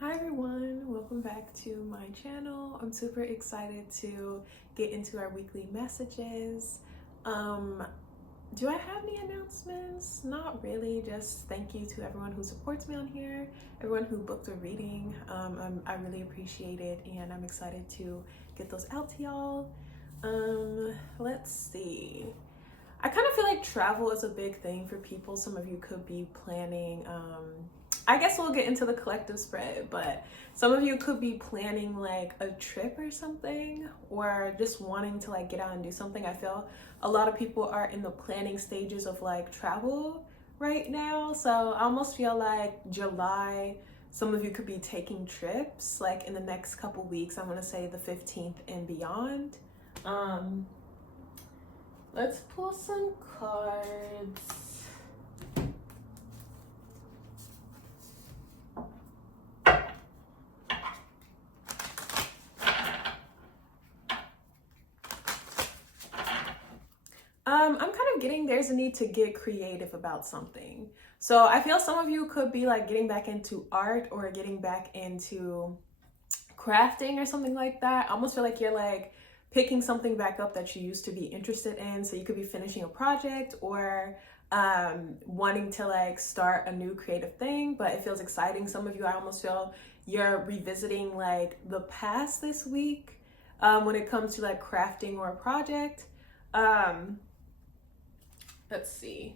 Hi everyone, welcome back to my channel. I'm super excited to get into our weekly messages. Do I have any announcements? Not really, just thank you to everyone who supports me on here, everyone who booked a reading. I really appreciate it and I'm excited to get those out to y'all. Let's see. I kind of feel like travel is a big thing for people. Some of you could be planning, I guess we'll get into the collective spread, but some of you could be planning like a trip or something, or just wanting to like get out and do something. I feel a lot of people are in the planning stages of like travel right now. So I almost feel like July, some of you could be taking trips like in the next couple weeks. I'm gonna say the 15th and beyond. Let's pull some cards. I'm kind of getting there's a need to get creative about something. So I feel some of you could be like getting back into art or getting back into crafting or something like that. I almost feel like you're like picking something back up that you used to be interested in. So you could be finishing a project or wanting to like start a new creative thing, but it feels exciting. Some of you, I almost feel you're revisiting like the past this week when it comes to like crafting or a project. Let's see.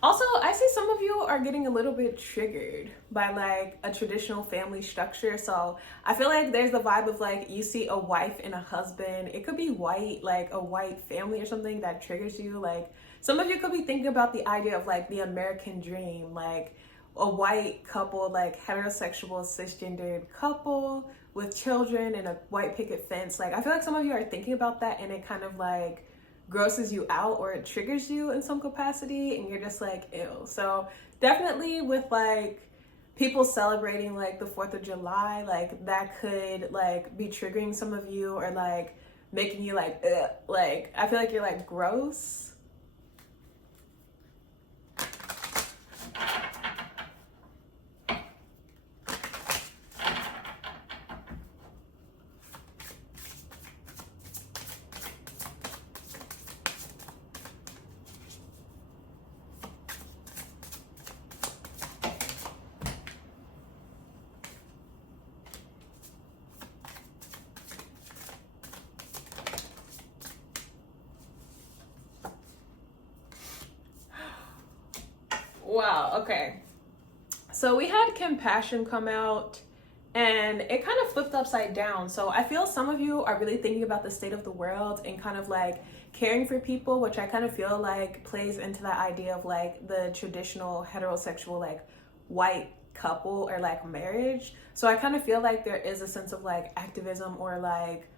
Also, I see some of you are getting a little bit triggered by like a traditional family structure. So I feel like there's the vibe of like you see a wife and a husband. It could be white, like a white family or something that triggers you. Like some of you could be thinking about the idea of like the American dream, like a white couple, like heterosexual cisgendered couple with children and a white picket fence. Like I feel like some of you are thinking about that and it kind of like grosses you out or it triggers you in some capacity and you're just like ew. So definitely with like people celebrating like the 4th of July, like that could like be triggering some of you or like making you like ugh. Like I feel like you're like gross. Wow, okay. So we had compassion come out and it kind of flipped upside down. So I feel some of you are really thinking about the state of the world and kind of like caring for people, which I kind of feel like plays into that idea of like the traditional heterosexual like white couple or like marriage. So I kind of feel like there is a sense of like activism or like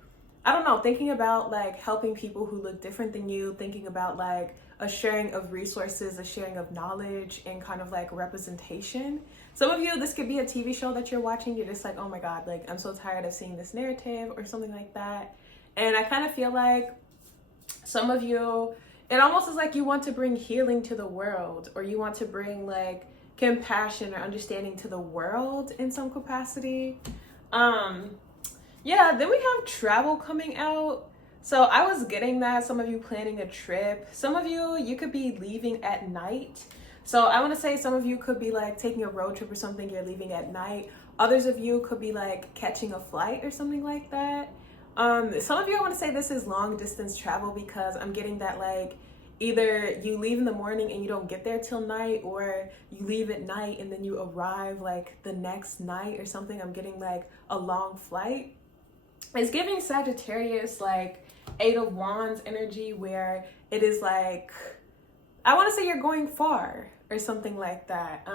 I don't know, thinking about like helping people who look different than you, thinking about like a sharing of resources, a sharing of knowledge, and kind of like representation. Some of you, this could be a TV show that you're watching. You're just like, oh my God, like I'm so tired of seeing this narrative or something like that. And I kind of feel like some of you, it almost is like you want to bring healing to the world or you want to bring like compassion or understanding to the world in some capacity. Yeah, then we have travel coming out. So I was getting that. Some of you planning a trip. Some of you could be leaving at night. So I want to say some of you could be like taking a road trip or something. You're leaving at night. Others of you could be like catching a flight or something like that. Some of you, I want to say this is long distance travel because I'm getting that like either you leave in the morning and you don't get there till night, or you leave at night and then you arrive like the next night or something. I'm getting like a long flight. It's giving Sagittarius like 8 of Wands energy where it is like, I want to say you're going far or something like that.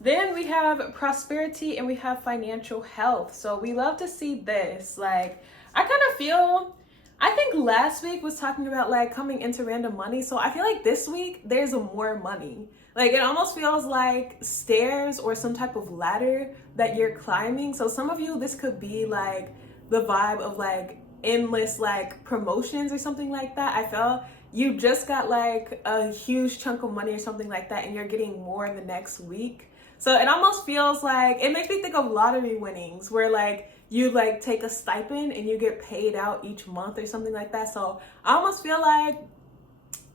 Then we have prosperity and we have financial health. So we love to see this. Like, I kind of feel, I think last week was talking about like coming into random money. So I feel like this week there's more money. Like it almost feels like stairs or some type of ladder that you're climbing. So some of you, this could be like the vibe of like endless like promotions or something like that. I felt you just got like a huge chunk of money or something like that, and you're getting more the next week. So it almost feels like, it makes me think of lottery winnings where like you like take a stipend and you get paid out each month or something like that. So I almost feel like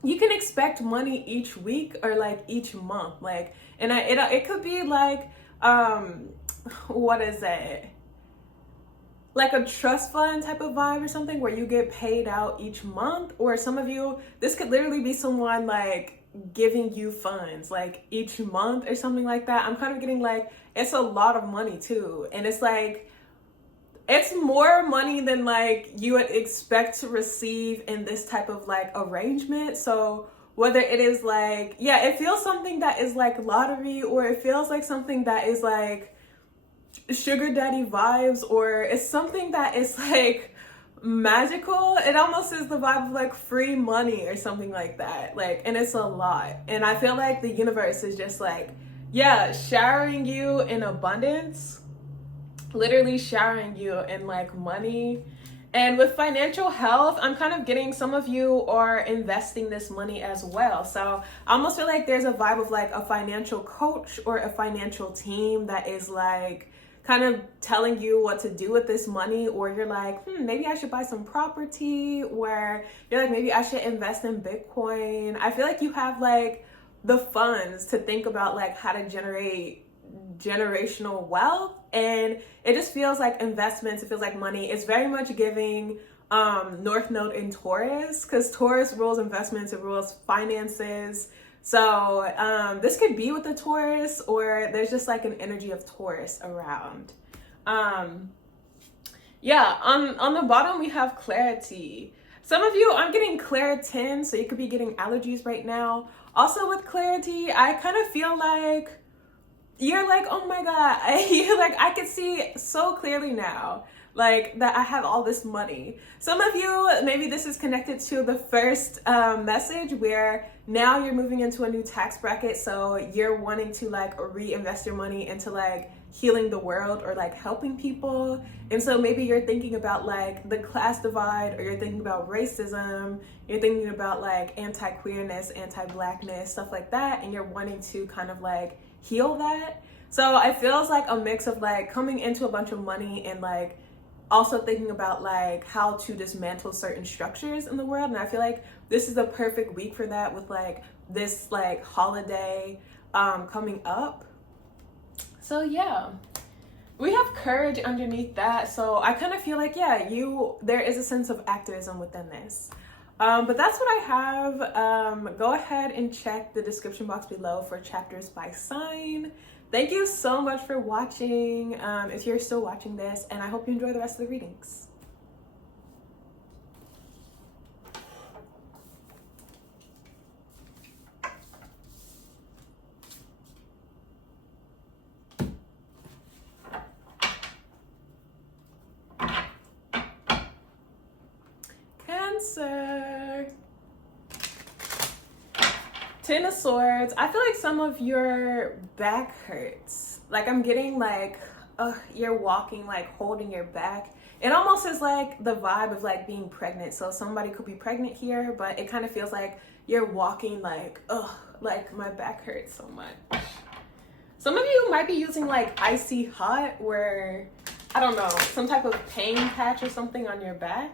you can expect money each week or like each month, like, and it could be like what is it, like a trust fund type of vibe or something where you get paid out each month. Or some of you, this could literally be someone like giving you funds like each month or something like that. I'm kind of getting like, it's a lot of money too, and it's like, it's more money than like you would expect to receive in this type of like arrangement. So whether it is like, yeah, it feels something that is like lottery, or it feels like something that is like sugar daddy vibes, or it's something that is like magical. It almost is the vibe of like free money or something like that. Like, and it's a lot. And I feel like the universe is just like, yeah, showering you in abundance, literally showering you in like money. And with financial health, I'm kind of getting some of you are investing this money as well. So I almost feel like there's a vibe of like a financial coach or a financial team that is like kind of telling you what to do with this money. Or you're like, maybe I should buy some property, where you're like, maybe I should invest in Bitcoin. I feel like you have like the funds to think about like how to generate generational wealth. And it just feels like investments, it feels like money. It's very much giving North Node in Taurus, because Taurus rules investments, it rules finances. So this could be with the Taurus, or there's just like an energy of Taurus around. Yeah, on the bottom we have clarity. Some of you, I'm getting claritin, so you could be getting allergies right now. Also with clarity, I kind of feel like you're like, oh my God, you're like, I can see so clearly now, like that I have all this money. Some of you, maybe this is connected to the first message, where now you're moving into a new tax bracket. So you're wanting to like reinvest your money into like healing the world or like helping people. And so maybe you're thinking about like the class divide, or you're thinking about racism, you're thinking about like anti-queerness, anti-blackness, stuff like that. And you're wanting to kind of like heal that. So it feels like a mix of like coming into a bunch of money and like also thinking about like how to dismantle certain structures in the world. And I feel like this is the perfect week for that, with like this like holiday coming up. So yeah, we have courage underneath that. So I kind of feel like, yeah, there is a sense of activism within this. But that's what I have. Go ahead and check the description box below for chapters by sign. Thank you so much for watching, if you're still watching this, and I hope you enjoy the rest of the readings. Cancer. Ten of Swords. I feel like some of your back hurts. Like I'm getting like, you're walking like holding your back. It almost is like the vibe of like being pregnant. So somebody could be pregnant here, but it kind of feels like you're walking like, like my back hurts so much. Some of you might be using like icy hot, where, I don't know, some type of pain patch or something on your back.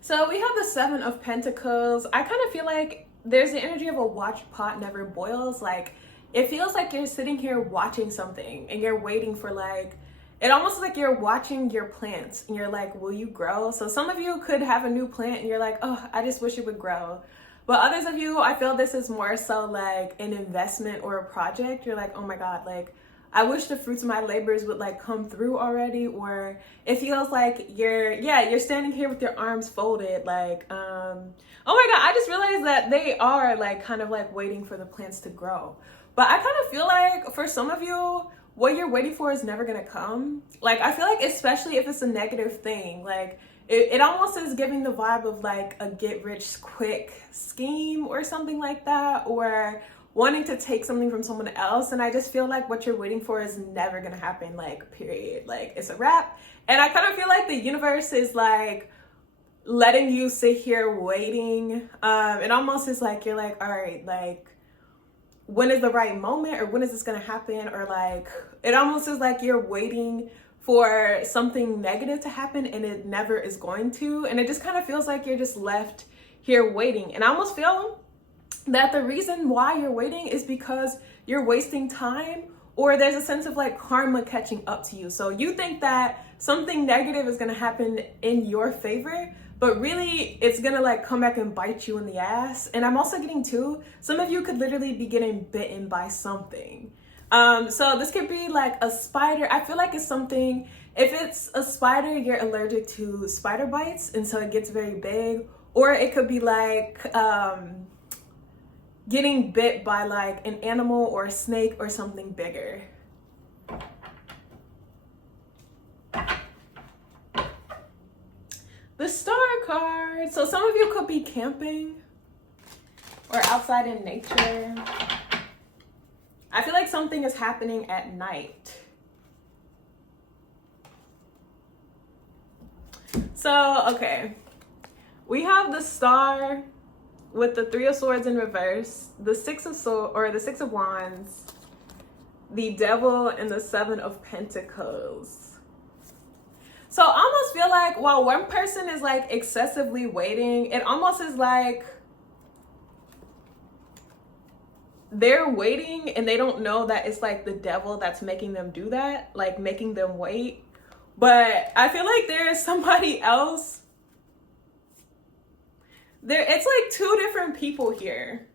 So we have the Seven of Pentacles. I kind of feel like there's the energy of a watch pot never boils. Like it feels like you're sitting here watching something and you're waiting for like, it almost like you're watching your plants and you're like, will you grow? So some of you could have a new plant and you're like, oh, I just wish it would grow. But others of you, I feel this is more so like an investment or a project. You're like, oh my God, like I wish the fruits of my labors would like come through already. Or it feels like you're standing here with your arms folded, like, oh my God, I just realized that they are like kind of like waiting for the plants to grow. But I kind of feel like for some of you, what you're waiting for is never gonna come. Like I feel like, especially if it's a negative thing, like it almost is giving the vibe of like a get rich quick scheme or something like that, or wanting to take something from someone else. And I just feel like what you're waiting for is never gonna happen, like period. Like it's a wrap. And I kind of feel like the universe is like letting you sit here waiting. It almost is like you're like, all right, like when is the right moment, or when is this gonna happen? Or like it almost is like you're waiting for something negative to happen and it never is going to. And it just kind of feels like you're just left here waiting. And I almost feel that the reason why you're waiting is because you're wasting time, or there's a sense of like karma catching up to you. So you think that something negative is gonna happen in your favor, but really it's gonna like come back and bite you in the ass. And I'm also getting too, some of you could literally be getting bitten by something. So this could be like a spider. I feel like it's something, if it's a spider, you're allergic to spider bites, and so it gets very big. Or it could be like getting bit by like an animal or a snake or something bigger. The Star card. So some of you could be camping or outside in nature. I feel like something is happening at night. So, okay. We have the Star with the Three of Swords in reverse, the Six of Swords, or the Six of Wands, the Devil, and the Seven of Pentacles. So I almost feel like while one person is like excessively waiting, it almost is like they're waiting and they don't know that it's like the devil that's making them do that, like making them wait. But I feel like there is somebody else. It's like two different people here.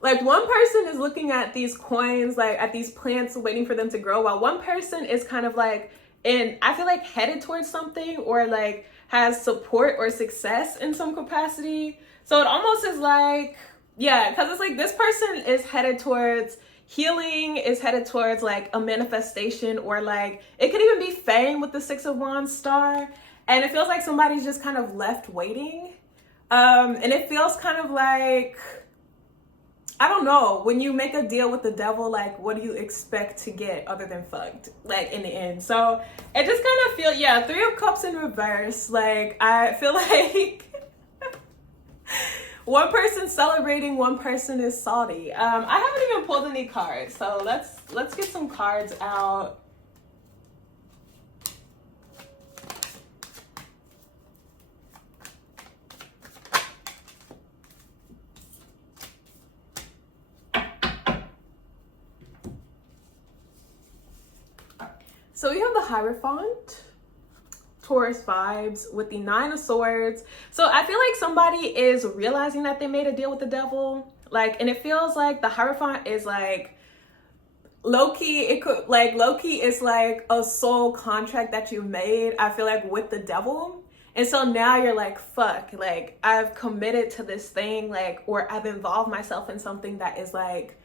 Like one person is looking at these coins, like at these plants, waiting for them to grow, while one person is kind of like, and I feel like headed towards something, or like has support or success in some capacity. So it almost is like, yeah, because it's like this person is headed towards healing, is headed towards like a manifestation, or like it could even be fame with the Six of Wands Star. And it feels like somebody's just kind of left waiting. And it feels kind of like, I don't know, when you make a deal with the devil, like what do you expect to get other than fucked, like in the end? So it just kind of feels, yeah, Three of Cups in reverse. Like I feel like one person's celebrating, one person is salty. I haven't even pulled any cards, so let's get some cards out. So we have the Hierophant, Taurus vibes with the Nine of Swords. So I feel like somebody is realizing that they made a deal with the devil. Like, and it feels like the Hierophant is like low-key, it could like low-key is like a soul contract that you made, I feel like, with the devil. And so now you're like, fuck, like I've committed to this thing, like, or I've involved myself in something that is like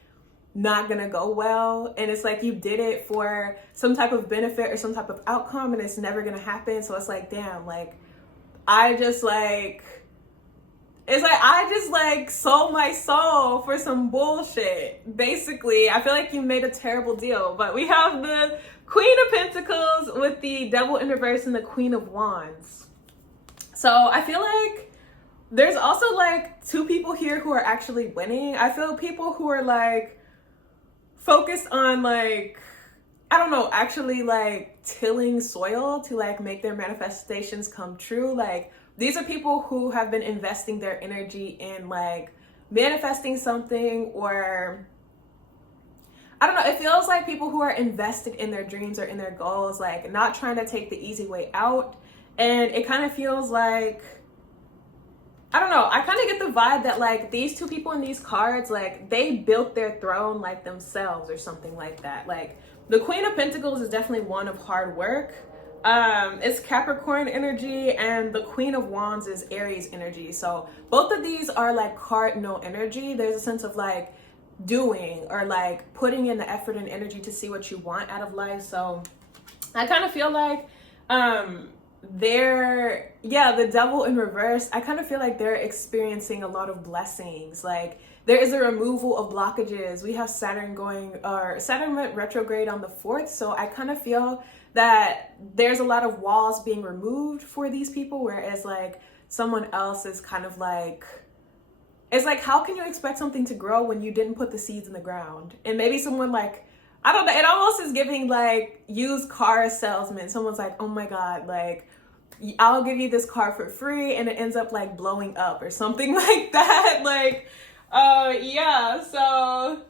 not gonna go well, and it's like you did it for some type of benefit or some type of outcome, and it's never gonna happen. So it's like, damn, like I just like, it's like I just like sold my soul for some bullshit, basically. I feel like you made a terrible deal. But we have the Queen of Pentacles with the Devil in reverse and the Queen of Wands. So I feel like there's also like two people here who are actually winning. I feel people who are like focused on like, I don't know, actually like tilling soil to like make their manifestations come true. Like these are people who have been investing their energy in like manifesting something, or I don't know, it feels like people who are invested in their dreams or in their goals, like not trying to take the easy way out. And it kind of feels like, I don't know, I kind of get the vibe that like these two people in these cards, like they built their throne like themselves or something like that. Like the Queen of Pentacles is definitely one of hard work. It's Capricorn energy, and the Queen of Wands is Aries energy. So both of these are like cardinal energy. There's a sense of like doing or like putting in the effort and energy to see what you want out of life. So I kind of feel like the Devil in reverse, I kind of feel like they're experiencing a lot of blessings. Like there is a removal of blockages. We have Saturn went retrograde on the 4th, so I kind of feel that there's a lot of walls being removed for these people, whereas like someone else is kind of like, it's like, how can you expect something to grow when you didn't put the seeds in the ground? And maybe someone like, I don't know, it almost is giving like used car salesman. Someone's like, oh my God, like, I'll give you this car for free, and it ends up like blowing up or something like that. Like, yeah, so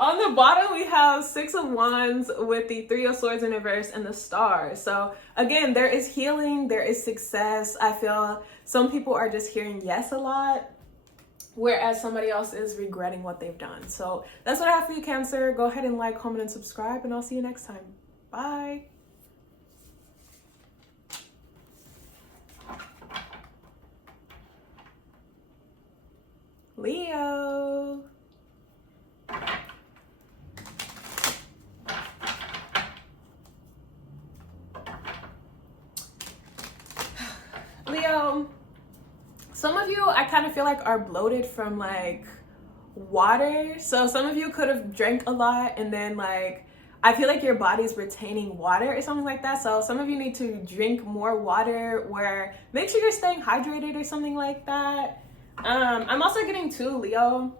on the bottom we have 6 of Wands with the 3 of Swords in reverse and the Star. So again, there is healing, there is success. I feel some people are just hearing yes a lot, whereas somebody else is regretting what they've done. So that's what I have for you, Cancer. Go ahead and like, comment, and subscribe, and I'll see you next time. Bye. Leo. Leo, some of you I kind of feel like are bloated from like water. So some of you could have drank a lot, and then like I feel like your body's retaining water or something like that. So some of you need to drink more water, where make sure you're staying hydrated or something like that. I'm also getting too, Leo,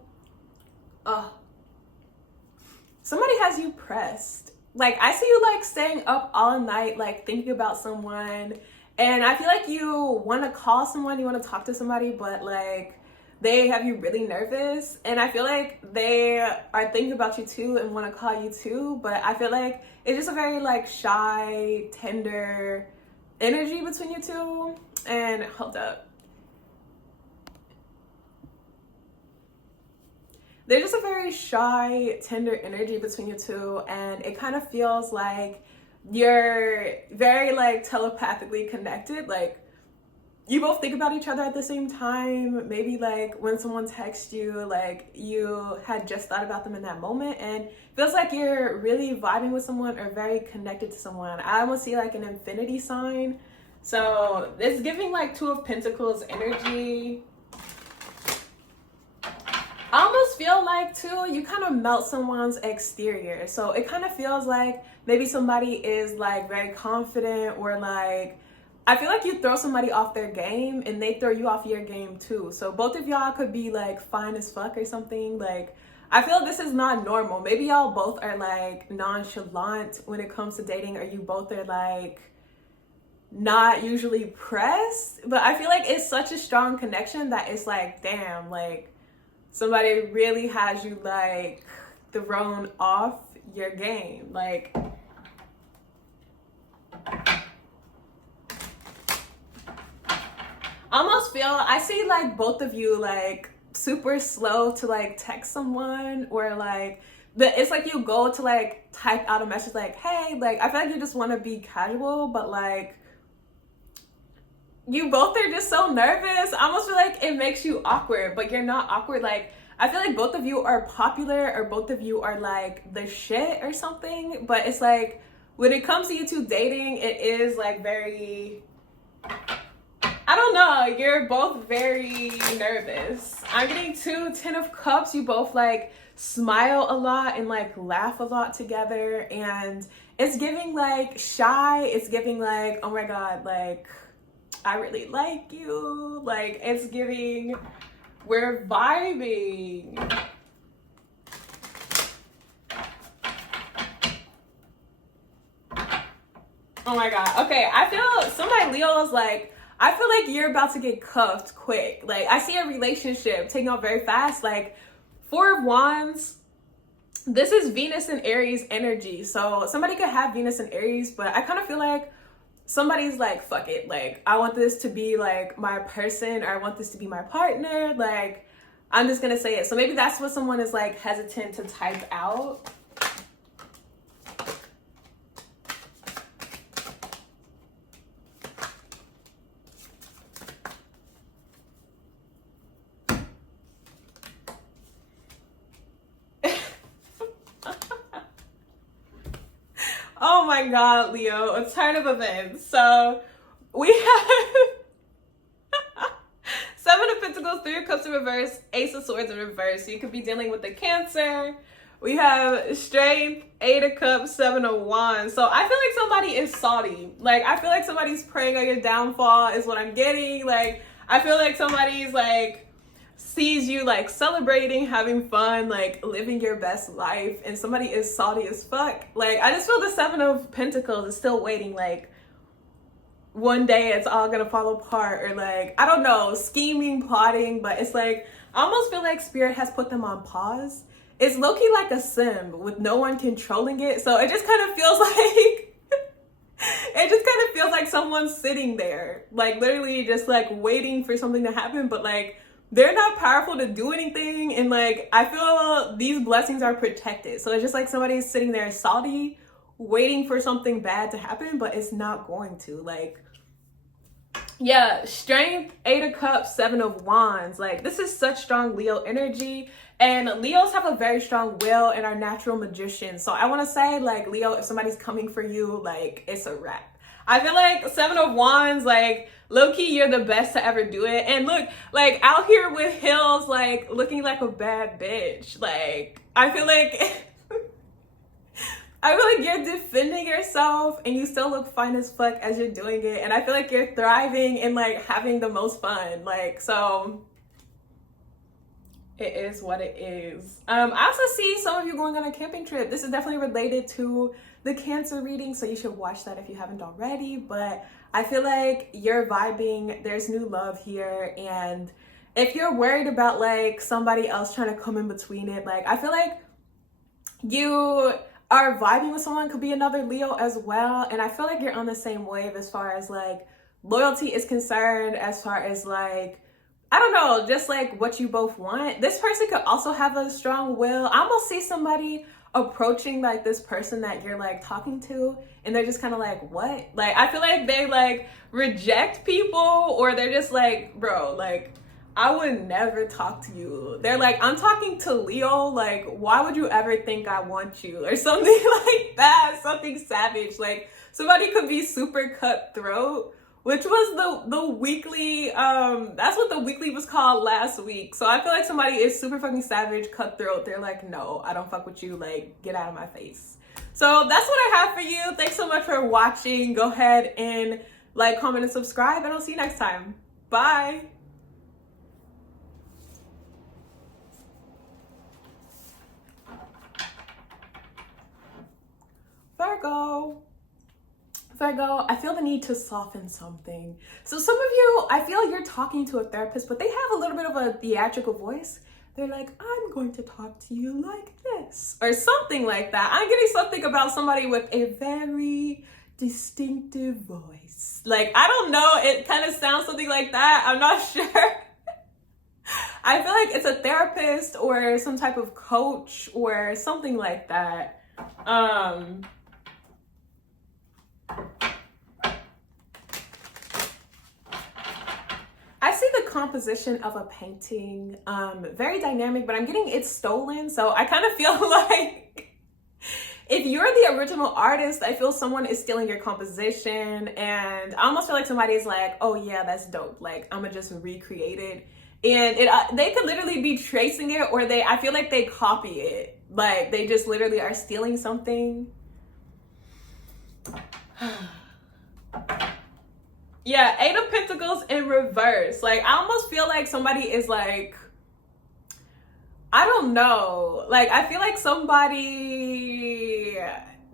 somebody has you pressed. Like I see you like staying up all night, like thinking about someone, and I feel like you want to call someone, you want to talk to somebody, but like they have you really nervous, and I feel like they are thinking about you too and want to call you too, but I feel like it's just a very like shy, tender energy between you two. And hold up, there's just a very shy, tender energy between you two, and it kind of feels like you're very like telepathically connected. Like you both think about each other at the same time. Maybe like when someone texts you, like you had just thought about them in that moment, and it feels like you're really vibing with someone or very connected to someone. I almost see like an infinity sign. So it's giving like 2 of Pentacles energy. I almost feel like too, you kind of melt someone's exterior. So it kind of feels like maybe somebody is like very confident, or like, I feel like you throw somebody off their game and they throw you off your game too. So both of y'all could be like fine as fuck or something. Like I feel this is not normal. Maybe y'all both are like nonchalant when it comes to dating, or you both are like not usually pressed. But I feel like it's such a strong connection that it's like, damn, like somebody really has you like thrown off your game. Like I almost feel, I see like both of you like super slow to like text someone, or like, but it's like you go to like type out a message like, hey, like I feel like you just want to be casual, but like you both are just so nervous. I almost feel like it makes you awkward, but you're not awkward. Like I feel like both of you are popular, or both of you are like the shit or something, but it's like when it comes to you two dating, it is like very, I don't know, you're both very nervous. I'm getting 2 10 of Cups. You both like smile a lot and like laugh a lot together, and it's giving like shy, it's giving like, oh my God, like I really like you. Like it's giving, we're vibing. Oh my God. Okay, I feel somebody Leo is like, I feel like you're about to get cuffed quick. Like I see a relationship taking off very fast. Like 4 of Wands, this is Venus and Aries energy. So somebody could have Venus and Aries, but I kind of feel like somebody's like, fuck it, like I want this to be like my person, or I want this to be my partner, like I'm just gonna say it. So maybe that's what someone is like hesitant to type out. Oh my God, Leo, a turn of events. So we have 7 of Pentacles, 3 of Cups in reverse, Ace of Swords in reverse. So you could be dealing with a Cancer, We have Strength, 8 of Cups, 7 of Wands. So I feel like somebody is salty. Like, I feel like somebody's preying on your downfall is what I'm getting. Like, I feel like somebody's like sees you like celebrating, having fun, like living your best life, and somebody is salty as fuck. Like, I just feel the 7 of Pentacles is still waiting, like one day it's all gonna fall apart, or like, I don't know, scheming, plotting, but it's like, I almost feel like Spirit has put them on pause. It's low-key like a sim with no one controlling it, so it just kind of feels like it just kind of feels like someone's sitting there, like literally just like waiting for something to happen, but like they're not powerful to do anything, and like I feel these blessings are protected. So it's just like somebody's sitting there salty, waiting for something bad to happen, but it's not going to. Like, yeah, Strength, 8 of Cups, 7 of Wands. Like, this is such strong Leo energy. And Leos have a very strong will and are natural magicians. So I want to say, like, Leo, if somebody's coming for you, like, it's a wrap. I feel like 7 of Wands, like, low-key, you're the best to ever do it. And look, like, out here with heels, like, looking like a bad bitch. Like, I feel like you're defending yourself and you still look fine as fuck as you're doing it. And I feel like you're thriving and like having the most fun. Like, so it is what it is. I also see some of you going on a camping trip. This is definitely related to the Cancer reading, so you should watch that if you haven't already. But I feel like you're vibing. There's new love here. And if you're worried about like somebody else trying to come in between it, like I feel like you are vibing with someone, could be another Leo as well. And I feel like you're on the same wave as far as like loyalty is concerned, as far as like, I don't know, just like what you both want. This person could also have a strong will. I almost see somebody approaching like this person that you're like talking to, and they're just kind of like, what? Like, I feel like they like reject people, or they're just like, bro, like, I would never talk to you. They're like, I'm talking to Leo, like, why would you ever think I want you? Or something like that, something savage. Like, somebody could be super cutthroat, which was the weekly, that's what the weekly was called last week. So I feel like somebody is super fucking savage, cutthroat. They're like, no, I don't fuck with you, like, get out of my face. So that's what I have for you. Thanks so much for watching. Go ahead and like, comment, and subscribe, and I'll see you next time. Bye. Virgo, I feel the need to soften something. So some of you, I feel you're talking to a therapist, but they have a little bit of a theatrical voice. They're like, I'm going to talk to you like this, or something like that. I'm getting something about somebody with a very distinctive voice. Like, I don't know, it kind of sounds something like that. I'm not sure. I feel like it's a therapist or some type of coach or something like that. I see the composition of a painting, very dynamic, but I'm getting it stolen. So I kind of feel like if you're the original artist, I feel someone is stealing your composition, and I almost feel like somebody is like, oh yeah, that's dope. Like, I'm gonna just recreate it. And they could literally be tracing it, or I feel like they copy it. Like, they just literally are stealing something. Yeah, 8 of Pentacles in reverse. Like, I almost feel like somebody is like, I don't know. Like, I feel like somebody,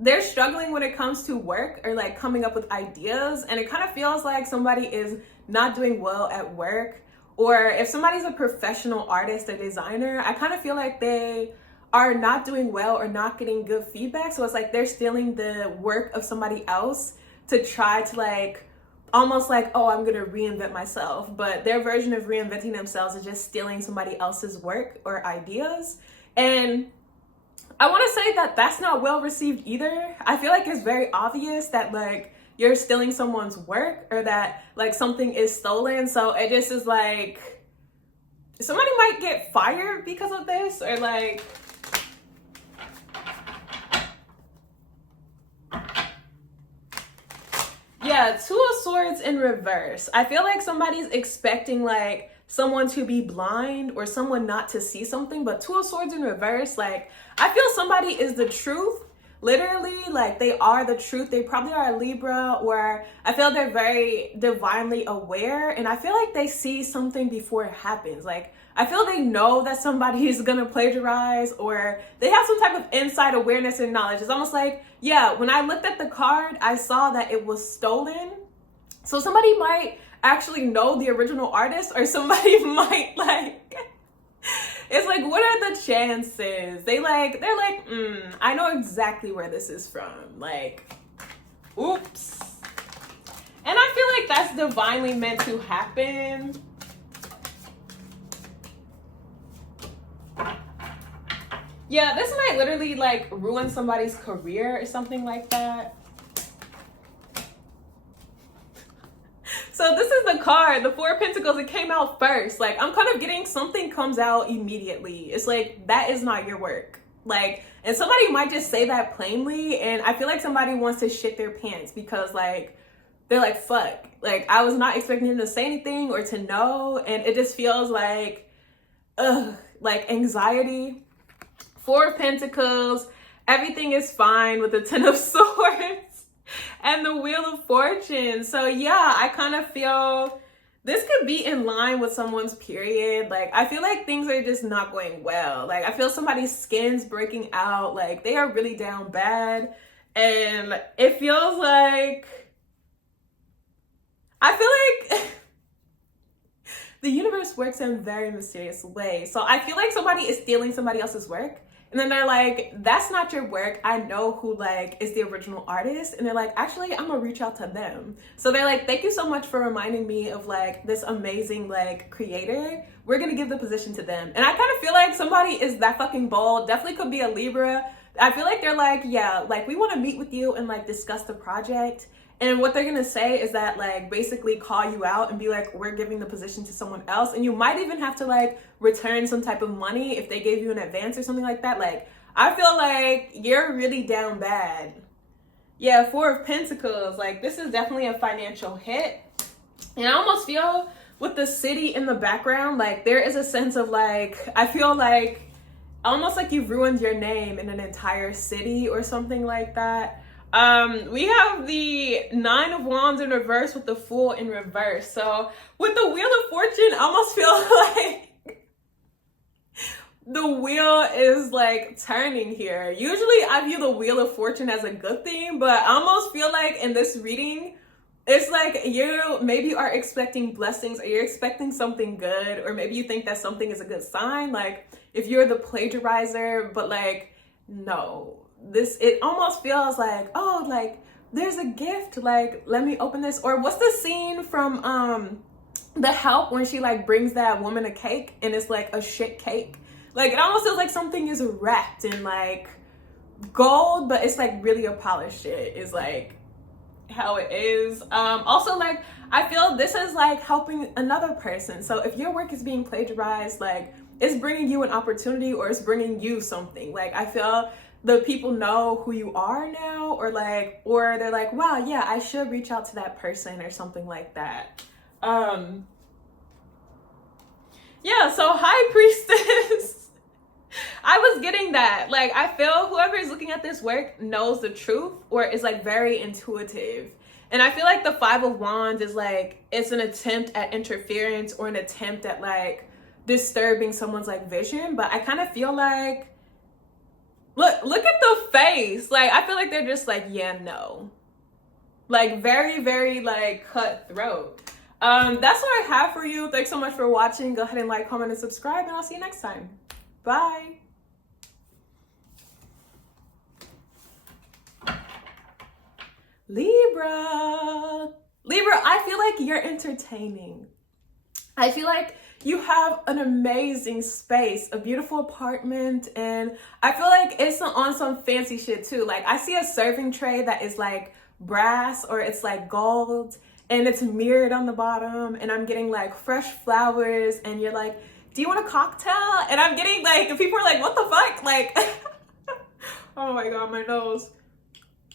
they're struggling when it comes to work or like coming up with ideas. And it kind of feels like somebody is not doing well at work. Or if somebody's a professional artist or designer, I kind of feel like they are not doing well or not getting good feedback. So it's like they're stealing the work of somebody else to try to like, almost like, oh, I'm gonna reinvent myself. But their version of reinventing themselves is just stealing somebody else's work or ideas. And I wanna say that that's not well received either. I feel like it's very obvious that like you're stealing someone's work, or that like something is stolen. So it just is like, somebody might get fired because of this, or like, yeah, 2 of Swords in reverse. I feel like somebody's expecting like someone to be blind or someone not to see something. But Two of Swords in reverse, like, I feel somebody is the truth. Literally, like, they are the truth. They probably are a Libra, or I feel they're very divinely aware, and I feel like they see something before it happens. Like, I feel they know that somebody is gonna plagiarize, or they have some type of inside awareness and knowledge. It's almost like, yeah, when I looked at the card, I saw that it was stolen. So somebody might actually know the original artist, or somebody might like, it's like, what are the chances? They're like, I know exactly where this is from. Like, oops. And I feel like that's divinely meant to happen. Yeah, this might literally like ruin somebody's career or something like that. So this is the card, the Four of Pentacles. It came out first. Like, I'm kind of getting something comes out immediately. It's like, that is not your work. Like, and somebody might just say that plainly, and I feel like somebody wants to shit their pants because like, they're like, fuck. Like, I was not expecting them to say anything or to know, and it just feels like, ugh, like anxiety. Four of Pentacles, everything is fine with the Ten of Swords and the Wheel of Fortune. So yeah, I kind of feel this could be in line with someone's period. Like, I feel like things are just not going well. Like, I feel somebody's skin's breaking out. Like, they are really down bad. And it feels like, I feel like the universe works in very mysterious ways. So I feel like somebody is stealing somebody else's work. And then they're like, that's not your work. I know who like is the original artist. And they're like, actually, I'm gonna reach out to them. So they're like, thank you so much for reminding me of like this amazing like creator. We're gonna give the position to them. And I kind of feel like somebody is that fucking bold. Definitely could be a Libra. I feel like they're like, yeah, like we wanna meet with you and like discuss the project. And what they're gonna say is that like basically call you out and be like, we're giving the position to someone else. And you might even have to like return some type of money if they gave you an advance or something like that. Like, I feel like you're really down bad. Yeah, Four of Pentacles, like this is definitely a financial hit. And I almost feel with the city in the background, like there is a sense of like, I feel like almost like you've ruined your name in an entire city or something like that. We have the Nine of Wands in reverse with the Fool in reverse. So with the Wheel of Fortune, I almost feel like the wheel is like turning here. Usually I view the Wheel of Fortune as a good thing, but I almost feel like in this reading, it's like you maybe are expecting blessings, or you're expecting something good, or maybe you think that something is a good sign. Like if you're the plagiarizer, but like, no. It almost feels like, oh, like there's a gift, like let me open this. Or what's the scene from The Help when she like brings that woman a cake and it's like a shit cake? Like it almost feels like something is wrapped in like gold, but it's like really a polished shit is like how it is. Also, like I feel this is like helping another person. So if your work is being plagiarized, like it's bringing you an opportunity, or it's bringing you something. Like I feel the people know who you are now, or they're like, wow, yeah, I should reach out to that person or something like that. Yeah, so High Priestess. I was getting that. Like, I feel whoever is looking at this work knows the truth, or is like very intuitive. And I feel like the Five of Wands is like, it's an attempt at interference or an attempt at like disturbing someone's like vision. But I kind of feel like, Look at the face. Like, I feel like they're just like, yeah, no. Like, very, very, like, cutthroat. That's what I have for you. Thanks so much for watching. Go ahead and like, comment, and subscribe, and I'll see you next time. Bye. Libra. Libra, I feel like you're entertaining. I feel like you have an amazing space, a beautiful apartment, and I feel like it's on some fancy shit too. Like I see a serving tray that is like brass, or it's like gold, and it's mirrored on the bottom, and I'm getting like fresh flowers, and you're like, do you want a cocktail? And I'm getting like, people are like, what the fuck? Like, oh my God, my nose.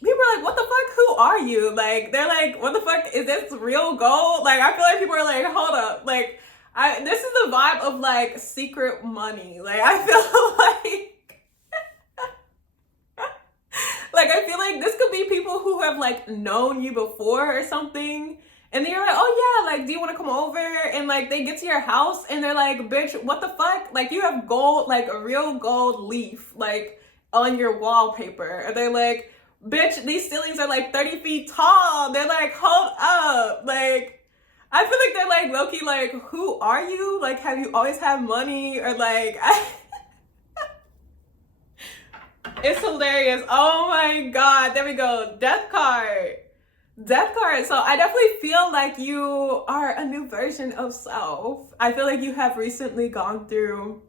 People are like, what the fuck? Who are you? Like, they're like, what the fuck? Is this real gold? Like, I feel like people are like, hold up. Like, This is the vibe of like secret money. Like I feel like I feel like this could be people who have like known you before or something. And then you're like, oh yeah, like, do you want to come over? And like, they get to your house and they're like, bitch, what the fuck? Like, you have gold, like a real gold leaf, like on your wallpaper. And they're like, bitch, these ceilings are like 30 feet tall. They're like, hold up. Like, I feel like they're like, low-key, like, who are you? Like, have you always had money? Or like, it's hilarious. Oh my God. There we go. Death card. Death card. So I definitely feel like you are a new version of self. I feel like you have recently gone through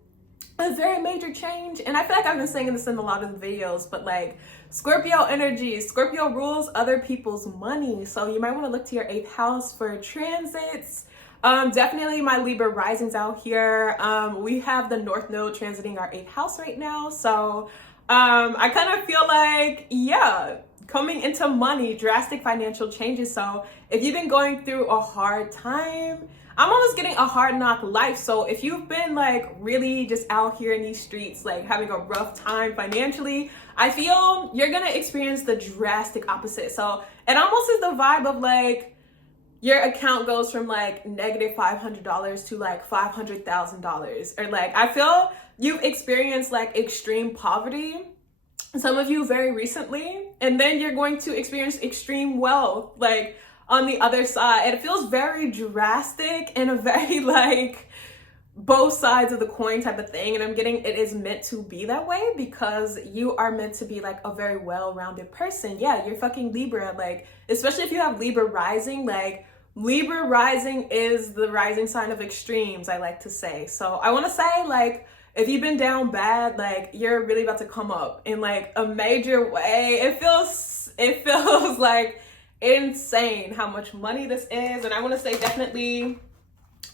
a very major change. And I feel like I've been saying this in a lot of the videos, but like Scorpio energy, Scorpio rules other people's money. So you might want to look to your 8th house for transits. Definitely my Libra risings out here. We have the North Node transiting our 8th house right now. So I kind of feel like, yeah, coming into money, drastic financial changes. So if you've been going through a hard time, I'm almost getting a hard knock life. So if you've been like really just out here in these streets, like having a rough time financially, I feel you're going to experience the drastic opposite. So it almost is the vibe of like, your account goes from like negative $500 to like $500,000. Or like, I feel you've experienced like extreme poverty, some of you very recently, and then you're going to experience extreme wealth like on the other side. It feels very drastic and a very like both sides of the coin type of thing. And I'm getting it is meant to be that way because you are meant to be like a very well-rounded person. Yeah, you're fucking Libra. Like, especially if you have Libra rising, like Libra rising is the rising sign of extremes, I like to say. So I want to say like, if you've been down bad, like you're really about to come up in like a major way. It feels like insane how much money this is. And I want to say definitely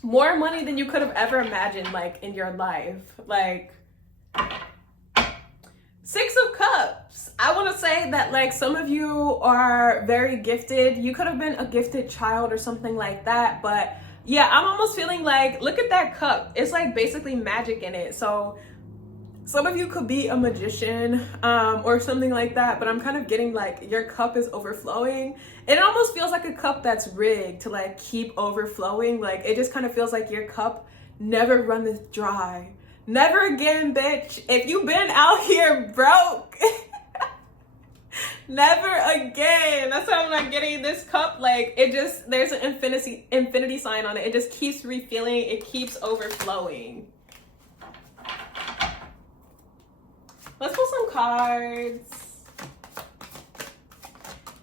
more money than you could have ever imagined like in your life. Like 6 of Cups. I want to say that like some of you are very gifted. You could have been a gifted child or something like that, but yeah, I'm almost feeling like, look at that cup. It's like basically magic in it. So some of you could be a magician or something like that, but I'm kind of getting like your cup is overflowing. It almost feels like a cup that's rigged to like keep overflowing. Like it just kind of feels like your cup never runneth dry. Never again, bitch. If you've been out here broke, never again. That's why I'm not getting this cup. Like it just, there's an infinity sign on it. It just keeps refilling. It keeps overflowing. Let's pull some cards.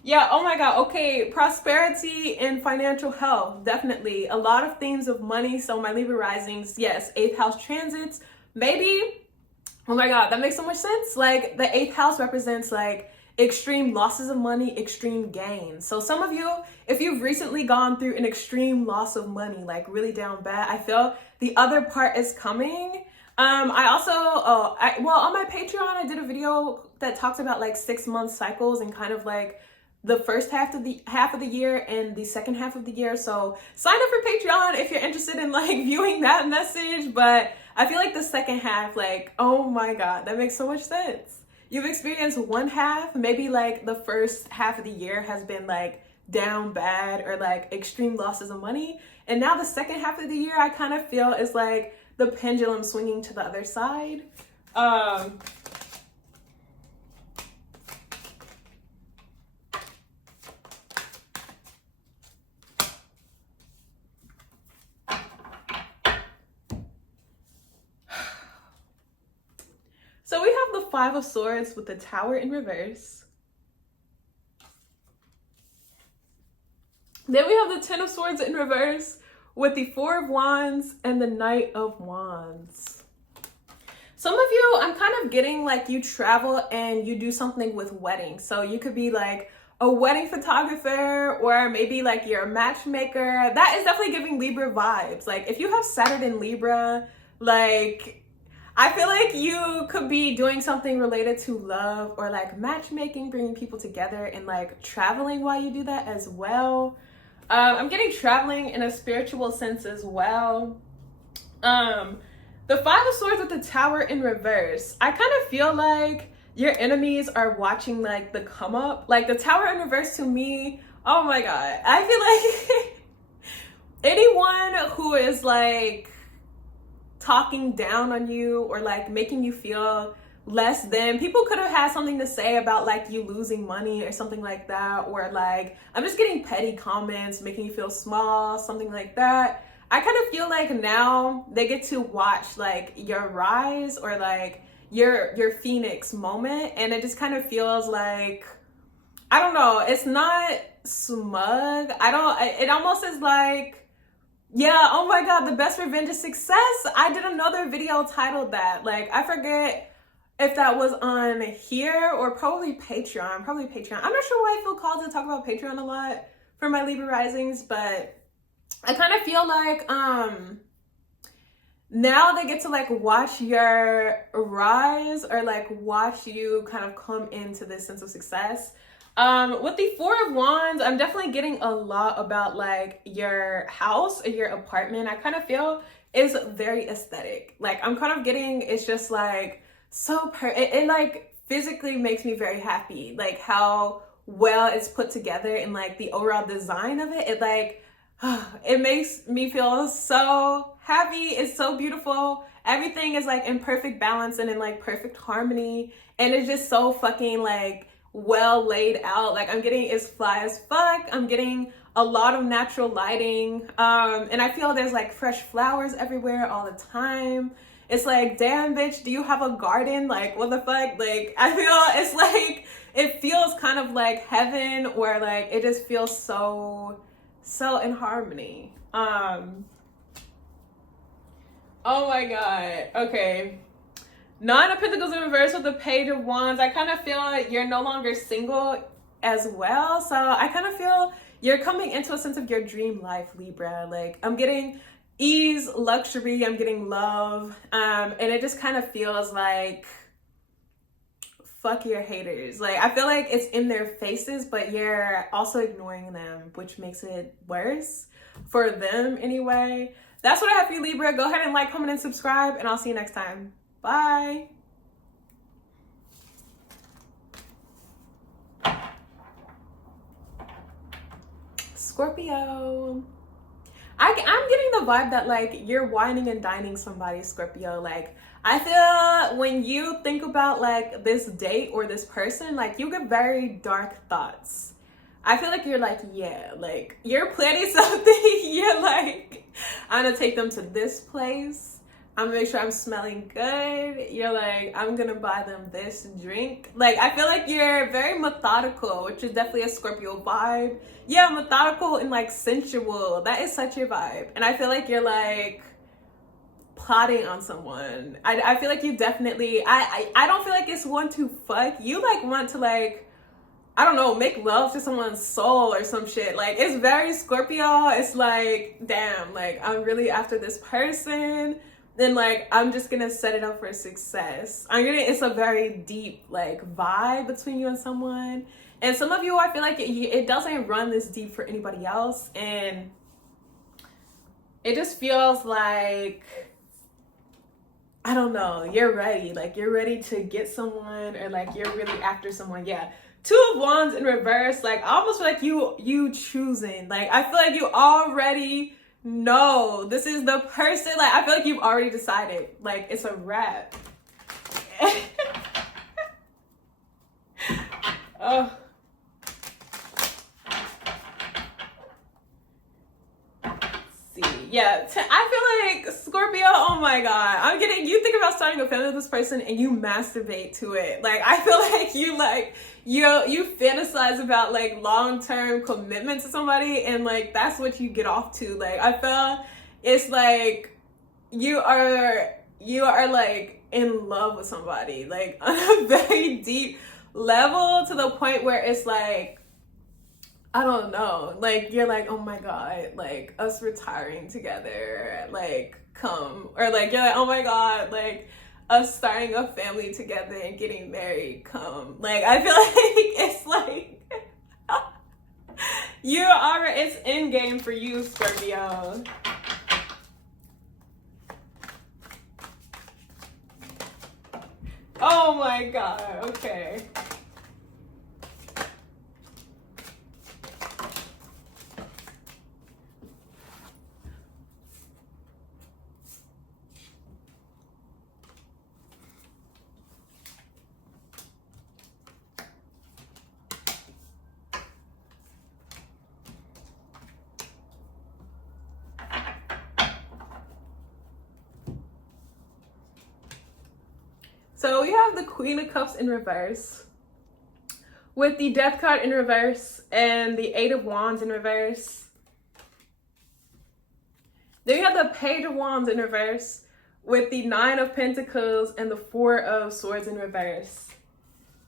Yeah, oh my God. Okay, prosperity and financial health. Definitely. A lot of themes of money. So my Libra risings, yes, 8th house transits. Maybe, oh my God, that makes so much sense. Like the 8th house represents like extreme losses of money, extreme gains. So some of you, if you've recently gone through an extreme loss of money, like really down bad, I feel the other part is coming. I also, well, on my Patreon, I did a video that talks about like 6-month cycles and kind of like the first half of the year and the second half of the year. So sign up for Patreon if you're interested in like viewing that message. But I feel like the second half, like, oh my God, that makes so much sense. You've experienced one half, maybe like the first half of the year has been like down bad or like extreme losses of money. And now the second half of the year, I kind of feel is like the pendulum swinging to the other side. So we have the 5 of Swords with the Tower in reverse. Then we have the 10 of Swords in reverse with the 4 of Wands and the Knight of Wands. Some of you, I'm kind of getting like you travel and you do something with weddings. So you could be like a wedding photographer or maybe like you're a matchmaker. That is definitely giving Libra vibes. Like if you have Saturn in Libra, like I feel like you could be doing something related to love or like matchmaking, bringing people together and like traveling while you do that as well. I'm getting traveling in a spiritual sense as well. The Five of Swords with the Tower in reverse. I kind of feel like your enemies are watching like the come up. Like the Tower in reverse to me, oh my God. I feel like anyone who is like talking down on you or like making you feel less than, people could have had something to say about like you losing money or something like that, or like I'm just getting petty comments making you feel small, something like that. I kind of feel like now they get to watch like your rise or like your phoenix moment, and it just kind of feels like, I don't know, it's not smug. It almost is like, yeah, oh my God, the best revenge is success. I did another video titled that. Like, I forget if that was on here or probably Patreon. I'm not sure why I feel called to talk about Patreon a lot for my Libra risings, but I kind of feel like now they get to like watch your rise or like watch you kind of come into this sense of success. With the Four of Wands, I'm definitely getting a lot about like your house or your apartment. I kind of feel is very aesthetic. Like I'm kind of getting, it's just like so it like physically makes me very happy. Like how well it's put together and like the overall design of it. It like, it makes me feel so happy. It's so beautiful. Everything is like in perfect balance and in like perfect harmony. And it's just so fucking like well laid out. Like I'm getting, it's fly as fuck. I'm getting a lot of natural lighting. And I feel there's like fresh flowers everywhere all the time. It's like, damn bitch, do you have a garden? Like what the fuck? Like I feel it's like, it feels kind of like heaven, or like it just feels so in harmony. Oh my God. Okay. Nine of Pentacles in reverse with the Page of Wands. I kind of feel like you're no longer single as well. So I kind of feel you're coming into a sense of your dream life, Libra. Like I'm getting ease, luxury, I'm getting love. And it just kind of feels like, fuck your haters. Like I feel like it's in their faces, but you're also ignoring them, which makes it worse for them anyway. That's what I have for you, Libra. Go ahead and like, comment, and subscribe, and I'll see you next time. Bye. Scorpio. I'm getting the vibe that like you're whining and dining somebody, Scorpio. Like I feel when you think about like this date or this person, like you get very dark thoughts. I feel like you're like, yeah, like you're planning something. You're like, I'm gonna take them to this place. I'm gonna make sure I'm smelling good. You're like, I'm gonna buy them this drink. Like, I feel like you're very methodical, which is definitely a Scorpio vibe. Yeah, methodical and like sensual. That is such your vibe. And I feel like you're like plotting on someone. I feel like you definitely, I don't feel like it's one to fuck. You like want to like, I don't know, make love to someone's soul or some shit. Like, it's very Scorpio. It's like, damn, like I'm really after this person. Then like I'm just gonna set it up for success. It's a very deep like vibe between you and someone. And some of you, I feel like it doesn't run this deep for anybody else, and it just feels like, I don't know, you're ready. Like you're ready to get someone, or like you're really after someone. Yeah. Two of Wands in reverse. Like I almost feel like you choosing. Like I feel like you already know this is the person. Like I feel like you've already decided, like it's a wrap. Oh, see, yeah, I feel like Scorpio, oh my God, I'm getting, you think about starting a family with this person and you masturbate to it. Like I feel like you fantasize about like long-term commitment to somebody, and like that's what you get off to. Like I feel it's like you are like in love with somebody, like on a very deep level, to the point where it's like, I don't know, like you're like, oh my God, like us retiring together, like come, or like you're like, oh my God, like us starting a family together and getting married, come. Like I feel like it's like it's in game for you, Scorpio. Oh my God. Okay. So we have the Queen of Cups in reverse with the Death card in reverse and the Eight of Wands in reverse. Then you have the Page of Wands in reverse with the Nine of Pentacles and the Four of Swords in reverse.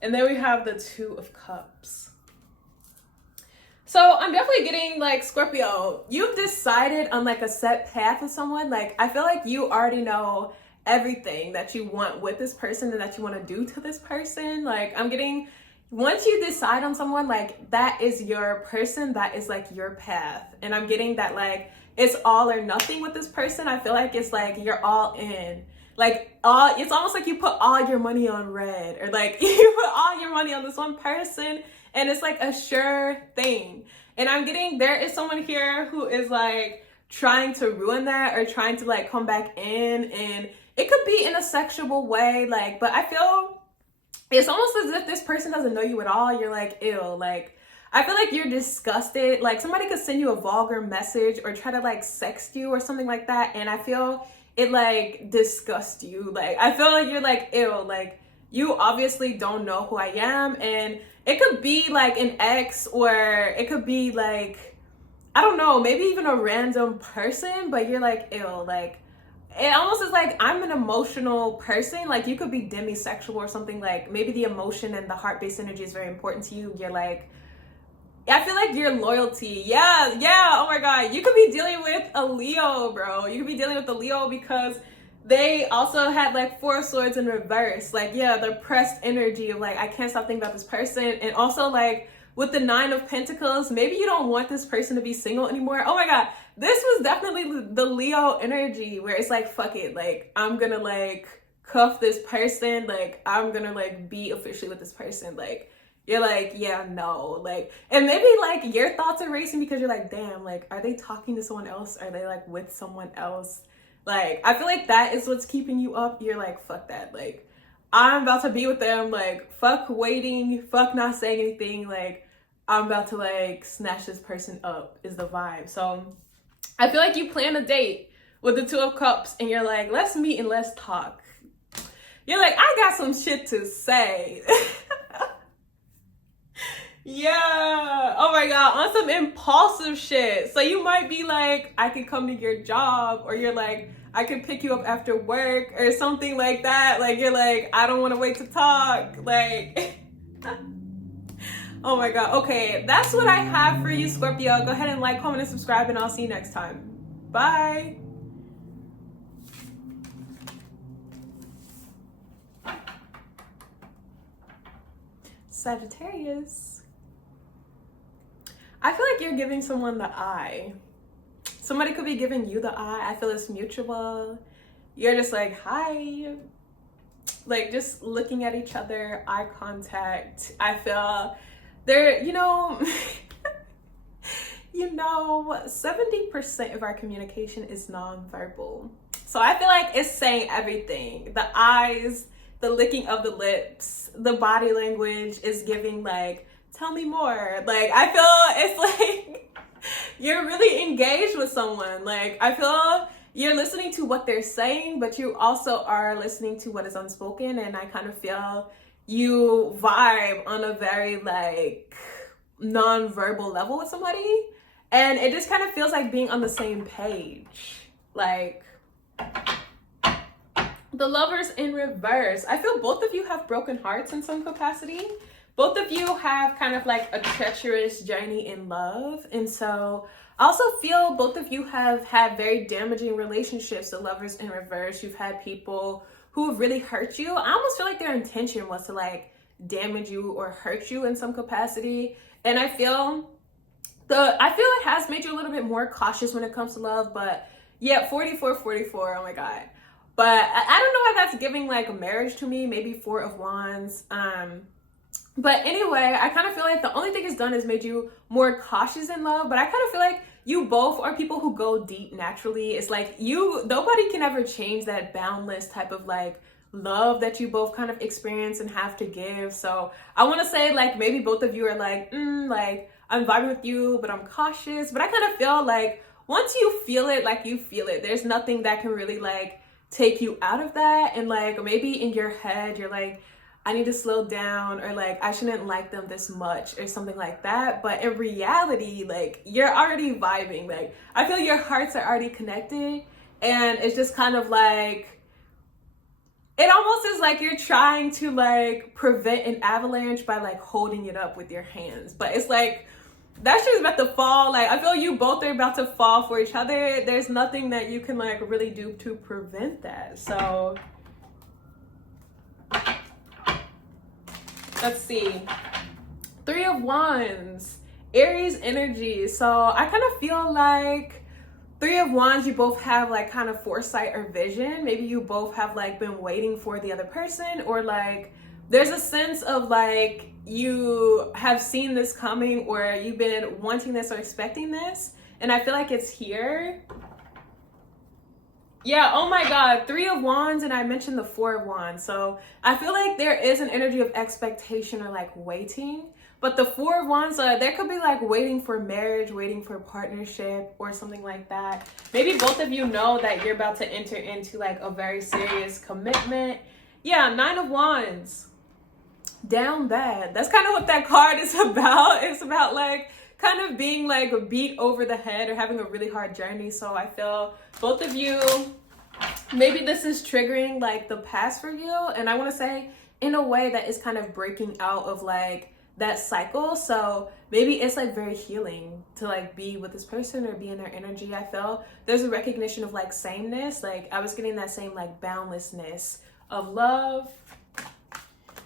And then we have the Two of Cups. So I'm definitely getting like, Scorpio, you've decided on like a set path with someone. Like, I feel like you already know everything that you want with this person and that you want to do to this person. Like, I'm getting, once you decide on someone, like, that is your person, that is like your path. And I'm getting that like it's all or nothing with this person. I feel like it's like you're all in, like it's almost like you put all your money on red, or like you put all your money on this one person and it's like a sure thing. And I'm getting, there is someone here who is like trying to ruin that or trying to like come back in, and it could be in a sexual way, like, but I feel it's almost as if this person doesn't know you at all. You're like, ew, like, I feel like you're disgusted. Like, somebody could send you a vulgar message or try to like sext you or something like that, and I feel it like disgusts you. Like, I feel like you're like, ew, like, you obviously don't know who I am. And it could be like an ex, or it could be like, I don't know, maybe even a random person, but you're like, ew, like, it almost is like, I'm an emotional person. Like, you could be demisexual or something. Like, maybe the emotion and the heart-based energy is very important to you. You're like, I feel like your loyalty. Yeah. Oh my God. You could be dealing with a Leo, bro. You could be dealing with a Leo because they also had like Four of Swords in reverse. Like, yeah, the pressed energy of like, I can't stop thinking about this person. And also like with the Nine of Pentacles, maybe you don't want this person to be single anymore. Oh my God. This was definitely the Leo energy where it's like, fuck it. Like, I'm gonna like cuff this person. Like, I'm gonna like be officially with this person. Like, you're like, yeah, no. Like, and maybe like your thoughts are racing because you're like, damn, like, are they talking to someone else? Are they like with someone else? Like, I feel like that is what's keeping you up. You're like, fuck that. Like, I'm about to be with them. Like, fuck waiting. Fuck not saying anything. Like, I'm about to like snatch this person up is the vibe. So I feel like you plan a date with the Two of Cups and you're like, let's meet and let's talk. You're like, I got some shit to say. Yeah. Oh my God. On some impulsive shit. So you might be like, I can come to your job, or you're like, I can pick you up after work or something like that. Like, you're like, I don't want to wait to talk. Like, oh my God. Okay. That's what I have for you, Scorpio. Go ahead and like, comment, and subscribe, and I'll see you next time. Bye. Sagittarius. I feel like you're giving someone the eye. Somebody could be giving you the eye. I feel it's mutual. You're just like, hi. Like, just looking at each other, eye contact. I feel there, you know, 70% of our communication is nonverbal. So I feel like it's saying everything. The eyes, the licking of the lips, the body language is giving like, tell me more. Like, I feel it's like you're really engaged with someone. Like, I feel you're listening to what they're saying, but you also are listening to what is unspoken. And I kind of feel you vibe on a very like non-verbal level with somebody. And it just kind of feels like being on the same page. Like, the Lovers in reverse. I feel both of you have broken hearts in some capacity. Both of you have kind of like a treacherous journey in love. And so I also feel both of you have had very damaging relationships. The Lovers in reverse. You've had people who have really hurt you. I almost feel like their intention was to like damage you or hurt you in some capacity. And I feel it has made you a little bit more cautious when it comes to love. But yeah, 44, oh my God. But I don't know why that's giving like marriage to me, maybe Four of Wands. But anyway, I kind of feel like the only thing it's done is made you more cautious in love. But I kind of feel like you both are people who go deep naturally. It's like nobody can ever change that boundless type of like love that you both kind of experience and have to give. So I want to say like maybe both of you are like, like I'm vibing with you, but I'm cautious. But I kind of feel like once you feel it, like you feel it, there's nothing that can really like take you out of that. And like maybe in your head, you're like, I need to slow down, or like I shouldn't like them this much or something like that. But in reality, like you're already vibing. Like I feel your hearts are already connected, and it's just kind of like, it almost is like you're trying to like prevent an avalanche by like holding it up with your hands. But it's like that shit's about to fall. Like I feel you both are about to fall for each other. There's nothing that you can like really do to prevent that. So let's see. Three of Wands, Aries energy. So I kind of feel like Three of Wands, you both have like kind of foresight or vision. Maybe you both have like been waiting for the other person, or like there's a sense of like you have seen this coming, or you've been wanting this or expecting this. And I feel like it's here. Yeah, oh my God, Three of Wands, and I mentioned the Four of Wands. So I feel like there is an energy of expectation or like waiting. But the Four of Wands, there could be like waiting for marriage, waiting for partnership or something like that. Maybe both of you know that you're about to enter into like a very serious commitment. Yeah, Nine of Wands, down bad. That's kind of what that card is about. It's about like kind of being like beat over the head or having a really hard journey. So I feel both of you, maybe this is triggering like the past for you. And I want to say in a way that is kind of breaking out of like that cycle. So maybe it's like very healing to like be with this person or be in their energy. I feel there's a recognition of like sameness. Like I was getting that same like boundlessness of love.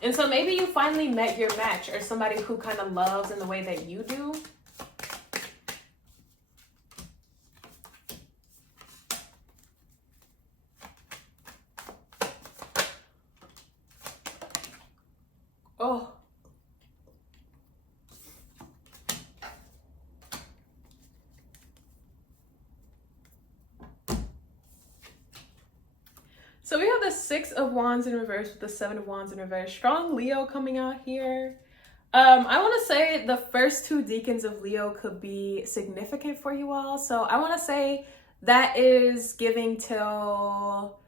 And so maybe you finally met your match, or somebody who kind of loves in the way that you do. Oh. So we have the Six of Wands in reverse with the Seven of Wands in reverse. Strong Leo coming out here. I want to say the first two decans of Leo could be significant for you all. So I want to say that is giving till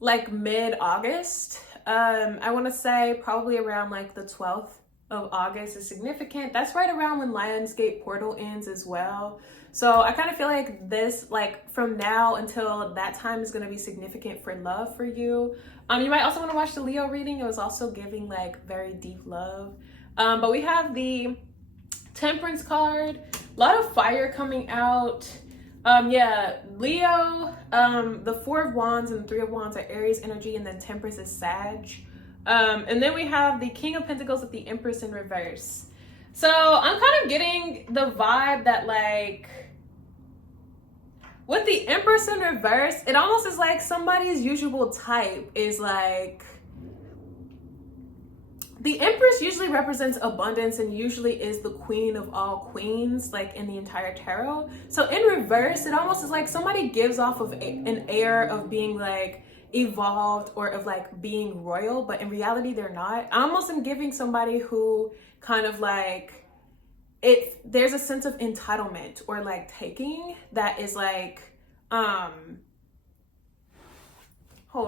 like mid-August. I want to say probably around like the 12th of August is significant. That's right around when Lionsgate portal ends as well. So I kind of feel like this, like from now until that time, is going to be significant for love for you. You might also want to watch the Leo reading. It was also giving like very deep love. But we have the Temperance card, a lot of fire coming out. Yeah, Leo, the Four of Wands and the Three of Wands are Aries energy, and then Temperance is Sag. And then we have the King of Pentacles with the Empress in reverse. So I'm kind of getting the vibe that like with the Empress in reverse, it almost is like somebody's usual type is like, the Empress usually represents abundance and usually is the queen of all queens, like in the entire tarot. So in reverse, it almost is like somebody gives off of an air of being like evolved or of like being royal, but in reality they're not. I almost am giving somebody who kind of like, there's a sense of entitlement or like taking that is like, hold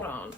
on.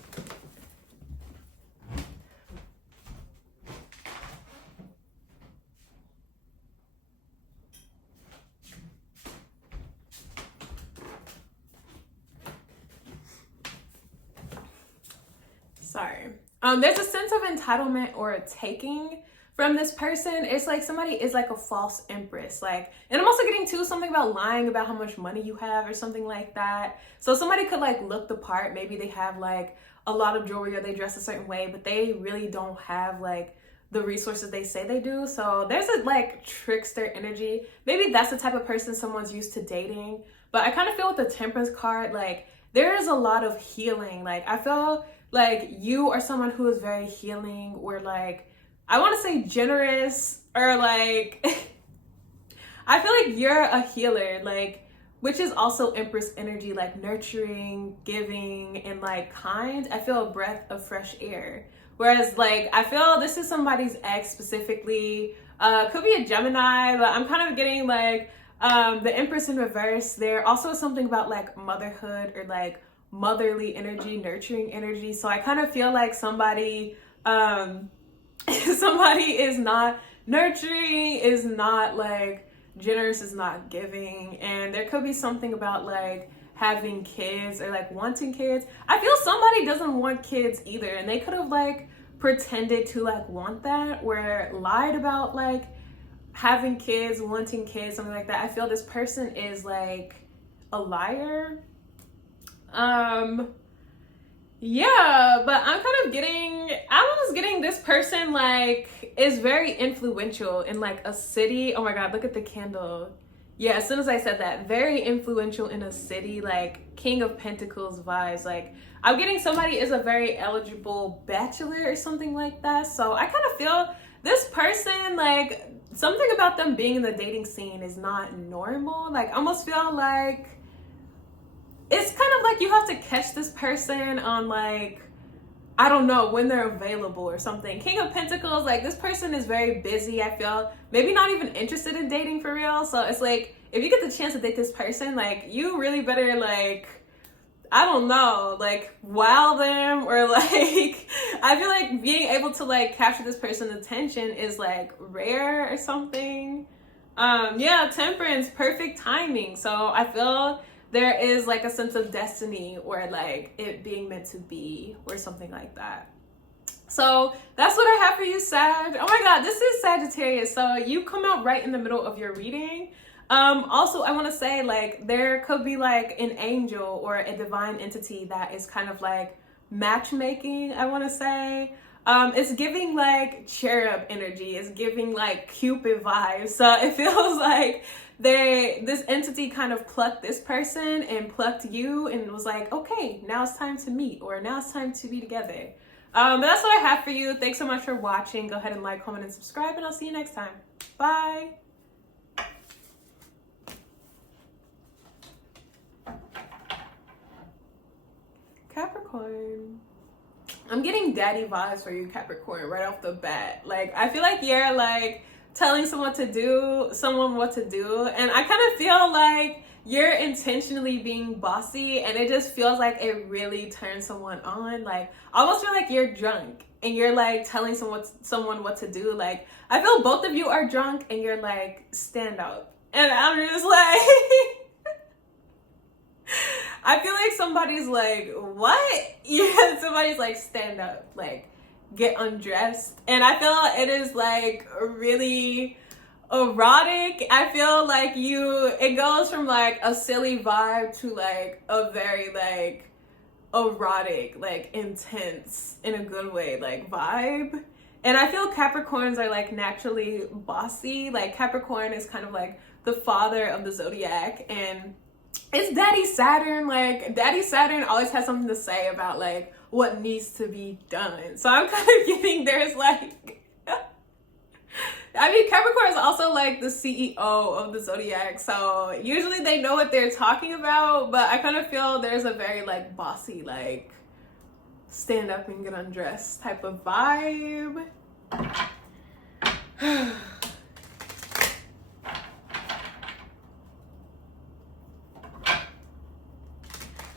Sorry. There's a sense of entitlement or a taking from this person. It's like somebody is like a false empress. Like, and I'm also getting to something about lying about how much money you have or something like that. So somebody could like look the part. Maybe they have like a lot of jewelry or they dress a certain way, but they really don't have like the resources they say they do. So there's a like trickster energy. Maybe that's the type of person someone's used to dating. But I kind of feel with the Temperance card, like there is a lot of healing. Like, I feel like you are someone who is very healing, or like, I want to say generous, or like, I feel like you're a healer, like, which is also Empress energy, like nurturing, giving, and like kind. I feel a breath of fresh air. Whereas like, I feel this is somebody's ex specifically, could be a Gemini, but I'm kind of getting like, the Empress in reverse there. Also something about like motherhood, or like motherly energy, nurturing energy. So I kind of feel like somebody, somebody is not nurturing, is not like generous, is not giving. And there could be something about like having kids, or like wanting kids. I feel somebody doesn't want kids either, and they could have like pretended to like want that, or lied about like having kids, wanting kids, something like that. I feel this person is like a liar. Yeah, but I'm kind of getting, I was getting this person like is very influential in like a city. Oh my God, look at the candle. Yeah, as soon as I said that, very influential in a city, like King of Pentacles vibes. Like, I'm getting somebody is a very eligible bachelor or something like that. So I kind of feel this person, like something about them being in the dating scene is not normal. Like, I almost feel like it's kind of like you have to catch this person on like, I don't know, when they're available or something. King of Pentacles, like this person is very busy, I feel. Maybe not even interested in dating for real. So it's like, if you get the chance to date this person, like you really better like, I don't know, like wow them, or like, I feel like being able to like capture this person's attention is like rare or something. Yeah, Temperance, perfect timing. So I feel there is like a sense of destiny, or like it being meant to be, or something like that. So that's what I have for you, Sag. Oh my God, this is Sagittarius. So you come out right in the middle of your reading. Also, I want to say like there could be like an angel or a divine entity that is kind of like matchmaking, I want to say. It's giving like cherub energy. It's giving like Cupid vibes. So it feels like this entity kind of plucked this person and plucked you, and was like, okay, now it's time to meet, or now it's time to be together. But that's what I have for you. Thanks so much for watching. Go ahead and like, comment, and subscribe, and I'll see you next time. Bye. Capricorn. I'm getting daddy vibes for you, Capricorn, right off the bat. Like, I feel like you're like telling someone what to do, and I kind of feel like you're intentionally being bossy, and it just feels like it really turns someone on. Like, I almost feel like you're drunk and you're like telling someone what to do. Like, I feel both of you are drunk and you're like, stand up, and I'm just like I feel like somebody's like, what? Yeah, somebody's like, stand up, like get undressed. And I feel it is like really erotic. I feel like it goes from like a silly vibe to like a very like erotic, like intense, in a good way, like vibe. And I feel Capricorns are like naturally bossy. Like Capricorn is kind of like the father of the zodiac, and it's Daddy Saturn. Like Daddy Saturn always has something to say about like what needs to be done. So I'm kind of getting there's like I mean, Capricorn is also like the CEO of the zodiac, so usually they know what they're talking about, but I kind of feel there's a very like bossy, like stand up and get undressed type of vibe.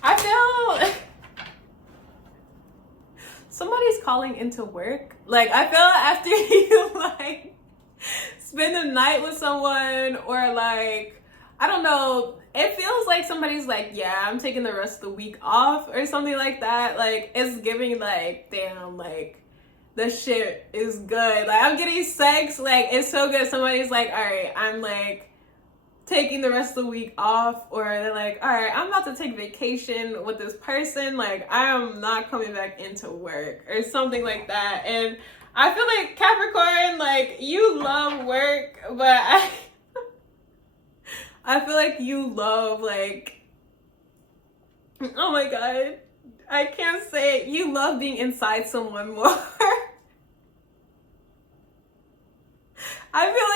I feel somebody's calling into work. Like, I feel after you like spend the night with someone, or like, I don't know, it feels like somebody's like, yeah, I'm taking the rest of the week off or something like that. Like, it's giving like, damn, like the shit is good. Like, I'm getting sex, like it's so good. Somebody's like, all right, I'm like taking the rest of the week off, or they're like, all right, I'm about to take vacation with this person, like I am not coming back into work or something like that. And I feel like Capricorn, like you love work, but I feel like you love like Oh my god. I can't say it. You love being inside someone more. I feel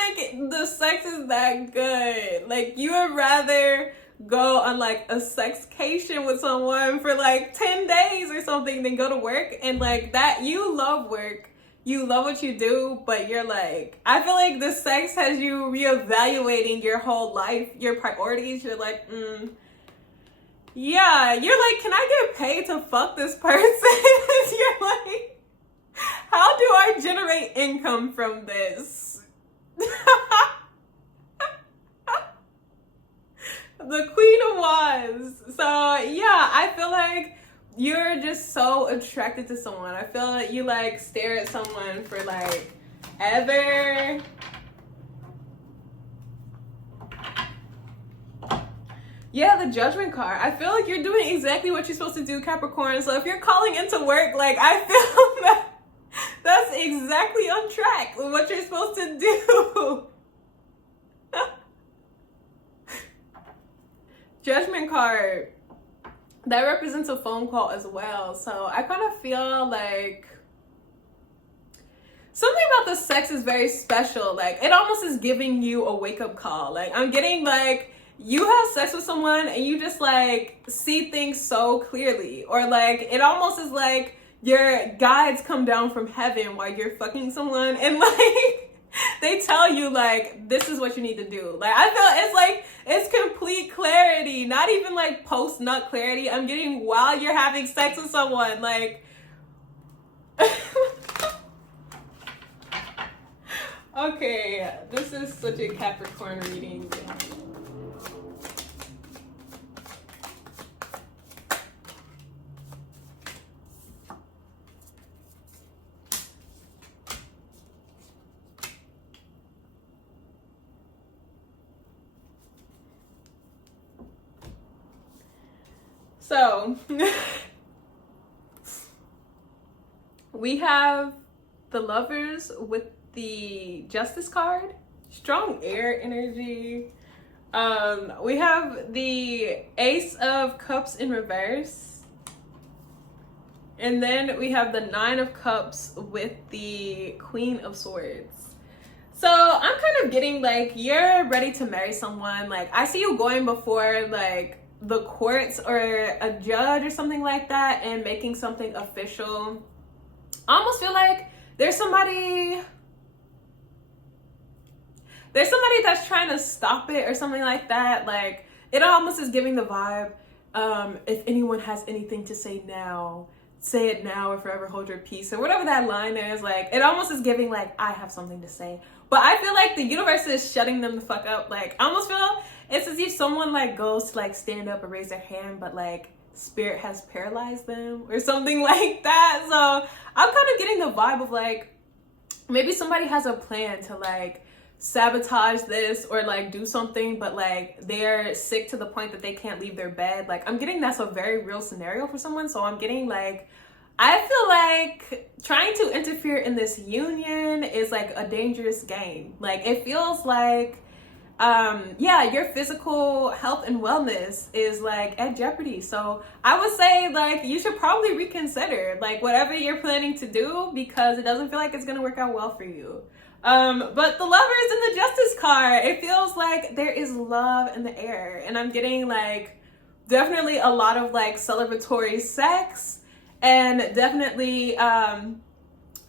like the sex is that good. Like, you would rather go on like a sexcation with someone for like 10 days or something than go to work. And like that, you love work. You love what you do, but you're like, I feel like the sex has you reevaluating your whole life, your priorities. You're like, yeah, you're like, can I get paid to fuck this person? You're like, how do I generate income from this? The Queen of Wands. So yeah, I feel like you're just so attracted to someone. I feel like you like stare at someone for like ever. Yeah, the Judgment card. I feel like you're doing exactly what you're supposed to do, Capricorn. So if you're calling into work, like, I feel that that's exactly on track with what you're supposed to do. Judgment card. That represents a phone call as well. So I kind of feel like something about the sex is very special. Like, it almost is giving you a wake-up call. Like, I'm getting like, you have sex with someone and you just like see things so clearly, or like it almost is like your guides come down from heaven while you're fucking someone and like they tell you like, this is what you need to do. Like, I feel it's like, it's complete clarity, not even like post nut clarity. I'm getting while you're having sex with someone. Like, okay, this is such a Capricorn reading. So, we have the Lovers with the Justice card. Strong air energy. We have the Ace of Cups in reverse. And then we have the Nine of Cups with the Queen of Swords. So I'm kind of getting like, you're ready to marry someone. Like, I see you going before like the courts or a judge or something like that and making something official. I almost feel like there's somebody that's trying to stop it or something like that. Like, it almost is giving the vibe, if anyone has anything to say now, say it now or forever hold your peace, or whatever that line is. Like, it almost is giving like, I have something to say. But I feel like the universe is shutting them the fuck up. Like, I almost feel it's as if someone like goes to like stand up or raise their hand, but like spirit has paralyzed them or something like that. So I'm kind of getting the vibe of like, maybe somebody has a plan to like sabotage this or like do something, but like they're sick to the point that they can't leave their bed. Like, I'm getting that's a very real scenario for someone. So I'm getting like, I feel like trying to interfere in this union is like a dangerous game. Like, it feels like, yeah, your physical health and wellness is like at jeopardy. So I would say like, you should probably reconsider like whatever you're planning to do, because it doesn't feel like it's going to work out well for you. But the Lovers and the Justice card, it feels like there is love in the air, and I'm getting like definitely a lot of like celebratory sex, and definitely I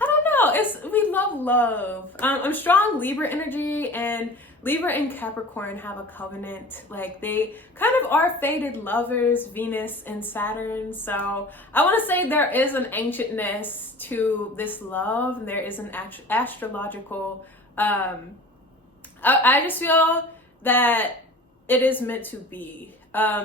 don't know, we love love. I'm strong Libra energy, and Libra and Capricorn have a covenant. Like, they kind of are fated lovers, Venus and Saturn. So I want to say there is an ancientness to this love, and there is an astrological, I just feel that it is meant to be.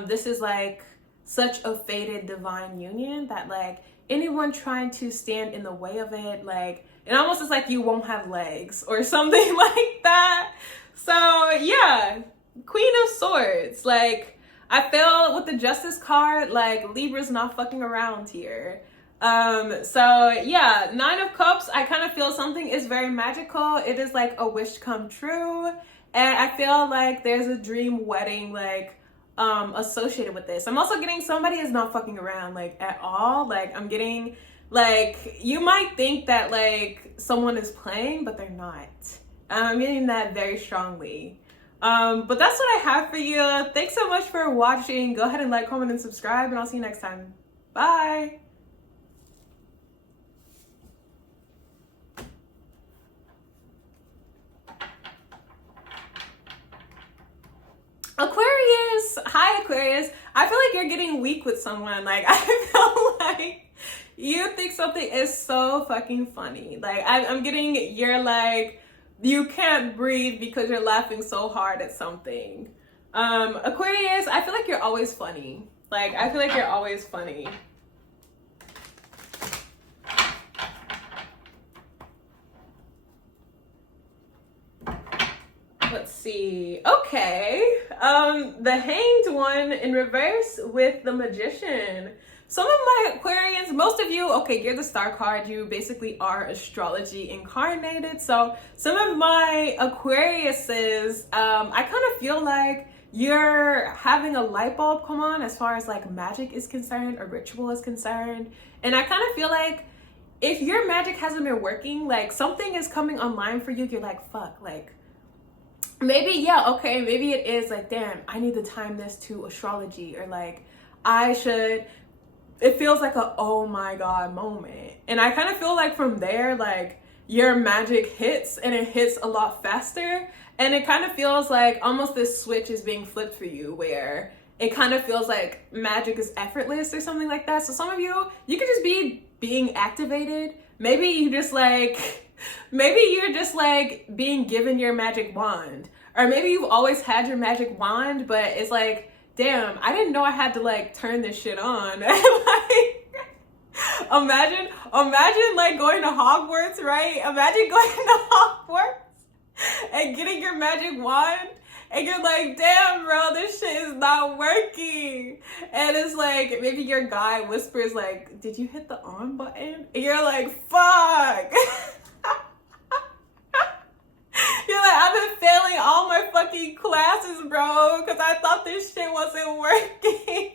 This is like such a fated divine union that like anyone trying to stand in the way of it, like, it almost is like you won't have legs or something like that. So yeah, Queen of Swords. Like, I feel with the Justice card, like Libra's not fucking around here. So yeah, Nine of Cups, I kind of feel something is very magical. It is like a wish come true. And I feel like there's a dream wedding like associated with this. I'm also getting somebody is not fucking around like at all. Like I'm getting like, you might think that like someone is playing, but they're not. And I'm getting that very strongly. But that's what I have for you. Thanks so much for watching. Go ahead and like, comment, and subscribe, and I'll see you next time. Bye. Aquarius, hi Aquarius. I feel like you're getting weak with someone. Like I feel like you think something is so fucking funny. Like I'm getting, you're like, you can't breathe because you're laughing so hard at something. Aquarius, I feel like you're always funny. Like I feel like you're always funny. Let's see. Okay. The Hanged One in reverse with the Magician. Some of my Aquarians, most of you, okay, you're the star card. You basically are astrology incarnated. So some of my Aquariuses, I kind of feel like you're having a light bulb come on as far as like magic is concerned or ritual is concerned. And I kind of feel like if your magic hasn't been working, like something is coming online for you. You're like, fuck, like, maybe, yeah, okay, maybe it is like, damn, I need to time this to astrology, or like, it feels like a oh my god moment. And I kind of feel like from there, like, your magic hits, and it hits a lot faster, and it kind of feels like almost this switch is being flipped for you, where it kind of feels like magic is effortless or something like that. So some of you, you could just be being activated. Maybe you just like, maybe you're just like being given your magic wand, or maybe you've always had your magic wand, but it's like, damn, I didn't know I had to like turn this shit on. Like, imagine like going to Hogwarts, right? Imagine going to Hogwarts and getting your magic wand, and you're like, damn, bro, this shit is not working. And it's like, maybe your guy whispers like, did you hit the on button? And you're like, fuck. You're like, I've been failing all my fucking classes, bro, because I thought this shit wasn't working.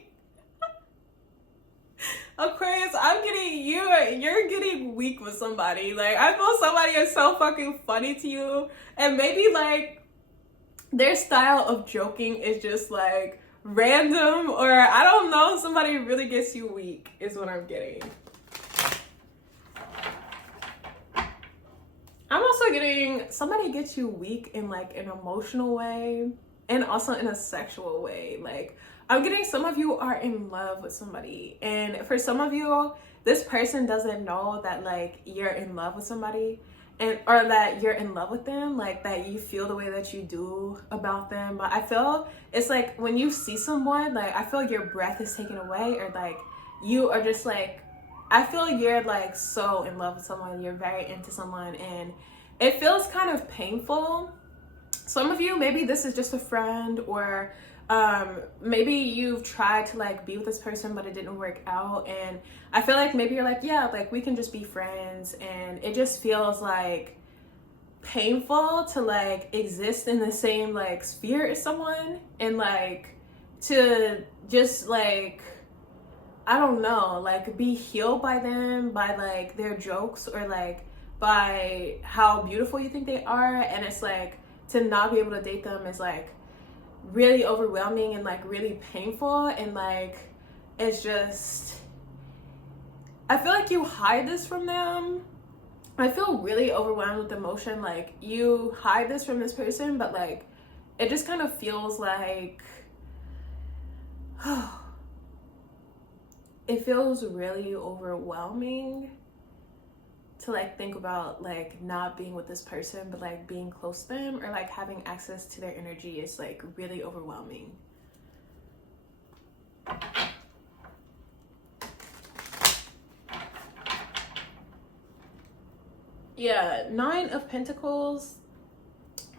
Aquarius, I'm getting, you're getting weak with somebody. Like, I feel somebody is so fucking funny to you, and maybe like their style of joking is just like random, or I don't know, somebody really gets you weak is what I'm getting. I'm also getting somebody gets you weak in like an emotional way, and also in a sexual way. Like I'm getting some of you are in love with somebody, and for some of you, this person doesn't know that like you're in love with somebody, and or that you're in love with them, like that you feel the way that you do about them. But I feel it's like when you see someone, like I feel your breath is taken away, or like you are just like, I feel you're like so in love with someone, you're very into someone, and it feels kind of painful. Some of you, maybe this is just a friend, or maybe you've tried to like be with this person but it didn't work out, and I feel like maybe you're like, yeah, like we can just be friends, and it just feels like painful to like exist in the same like sphere as someone, and like to just like, I don't know, like be healed by them, by like their jokes, or like by how beautiful you think they are. And it's like to not be able to date them is like really overwhelming and like really painful, and like it's just, I feel like you hide this from them. I feel really overwhelmed with emotion, like you hide this from this person, but like it just kind of feels like it feels really overwhelming to like think about like not being with this person, but like being close to them, or like having access to their energy is like really overwhelming. Yeah, 9 of Pentacles.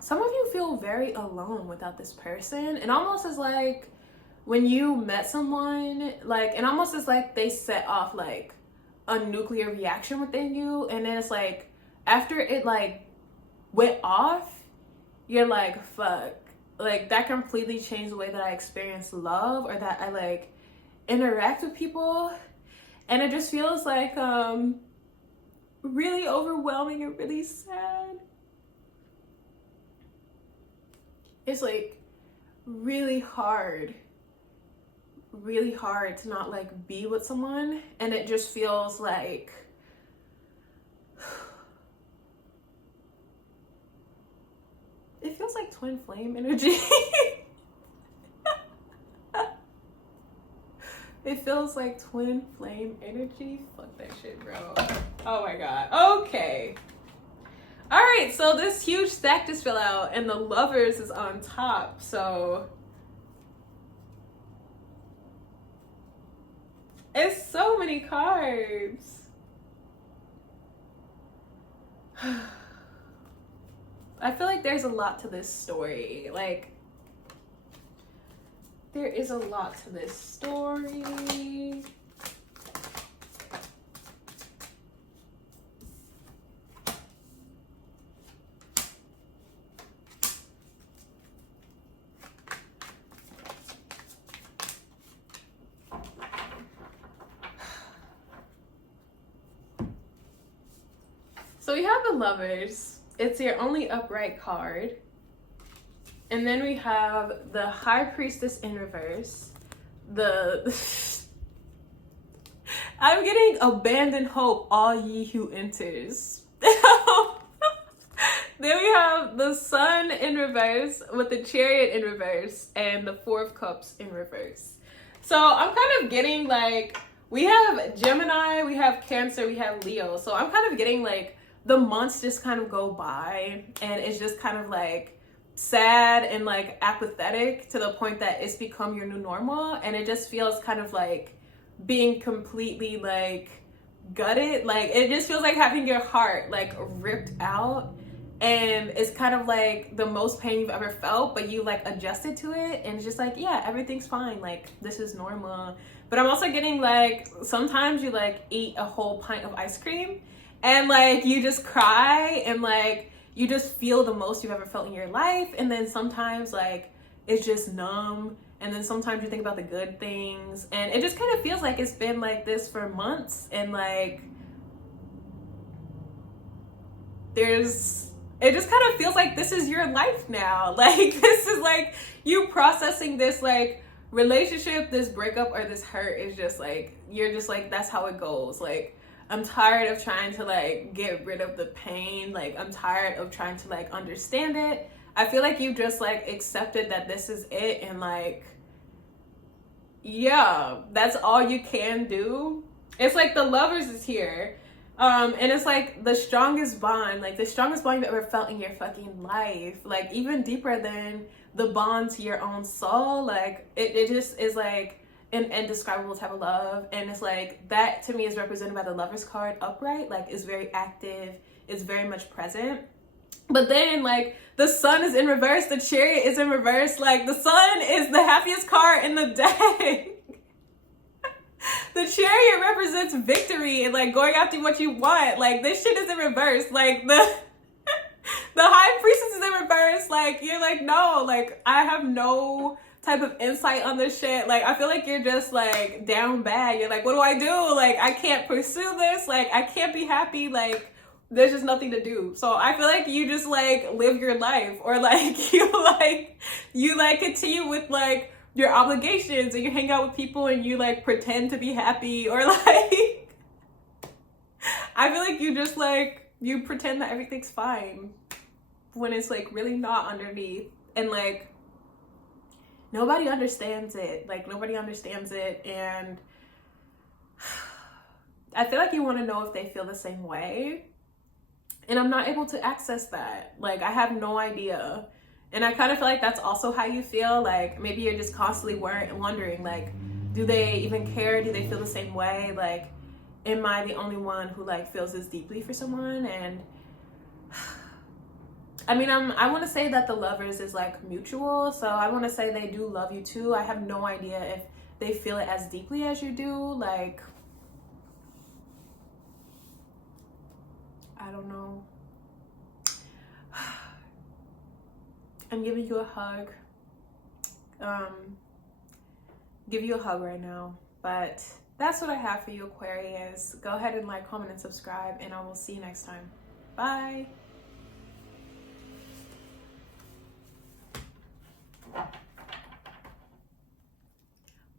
Some of you feel very alone without this person, and almost as like when you met someone, like, and almost as like they set off like a nuclear reaction within you, and then it's like after it like went off, you're like, fuck, like that completely changed the way that I experience love, or that I like interact with people. And it just feels like really overwhelming and really sad. It's like really hard to not like be with someone, and it just feels like it feels like twin flame energy. It feels like twin flame energy. Fuck that shit, bro. Oh my god. Okay. All right, so this huge stack just fell out, and the Lovers is on top. So it's so many cards. I feel like there's a lot to this story. Like, there is a lot to this story. So we have the Lovers. It's your only upright card. And then we have the High Priestess in reverse. I'm getting abandon hope, all ye who enters. Then we have the Sun in reverse with the Chariot in reverse and the Four of Cups in reverse. So I'm kind of getting like, we have Gemini, we have Cancer, we have Leo. So I'm kind of getting like the months just kind of go by, and it's just kind of like sad and like apathetic to the point that it's become your new normal, and it just feels kind of like being completely like gutted. Like it just feels like having your heart like ripped out, and it's kind of like the most pain you've ever felt, but you like adjusted to it, and it's just like, yeah, everything's fine, like this is normal. But I'm also getting like, sometimes you like eat a whole pint of ice cream and like you just cry, and like you just feel the most you've ever felt in your life. And then sometimes like it's just numb, and then sometimes you think about the good things, and it just kind of feels like it's been like this for months. And like it just kind of feels like this is your life now. Like this is like you processing this like relationship, this breakup, or this hurt is just like, you're just like, that's how it goes. Like, I'm tired of trying to like get rid of the pain. Like, I'm tired of trying to like understand it. I feel like you just like accepted that this is it, and like, yeah, that's all you can do. It's like the Lovers is here. And it's like the strongest bond, like the strongest bond you've ever felt in your fucking life. Like even deeper than the bond to your own soul. Like it just is like an indescribable type of love. And it's like that to me is represented by the Lovers card upright. Like it's very active, it's very much present. But then like the Sun is in reverse, the Chariot is in reverse. Like the Sun is the happiest card in the deck. The Chariot represents victory and like going after what you want. Like this shit is in reverse. Like the High Priestess is in reverse. Like you're like, no, like I have no type of insight on this shit. Like I feel like you're just like down bad. You're like, what do I do? Like I can't pursue this. Like I can't be happy. Like there's just nothing to do. So I feel like you just like live your life, or like you continue with like your obligations, and you hang out with people and you like pretend to be happy, or like I feel like you just like you pretend that everything's fine when it's like really not underneath. And like nobody understands it. Like nobody understands it. And I feel like you want to know if they feel the same way, and I'm not able to access that. Like I have no idea. And I kind of feel like that's also how you feel. Like maybe you're just constantly wondering, like, do they even care? Do they feel the same way? Like, am I the only one who like feels this deeply for someone? And I mean, I want to say that the Lovers is like mutual. So I want to say they do love you too. I have no idea if they feel it as deeply as you do. Like, I don't know. I'm giving you a hug. give you a hug right now. But that's what I have for you, Aquarius. Go ahead and like, comment, and subscribe, and I will see you next time. Bye.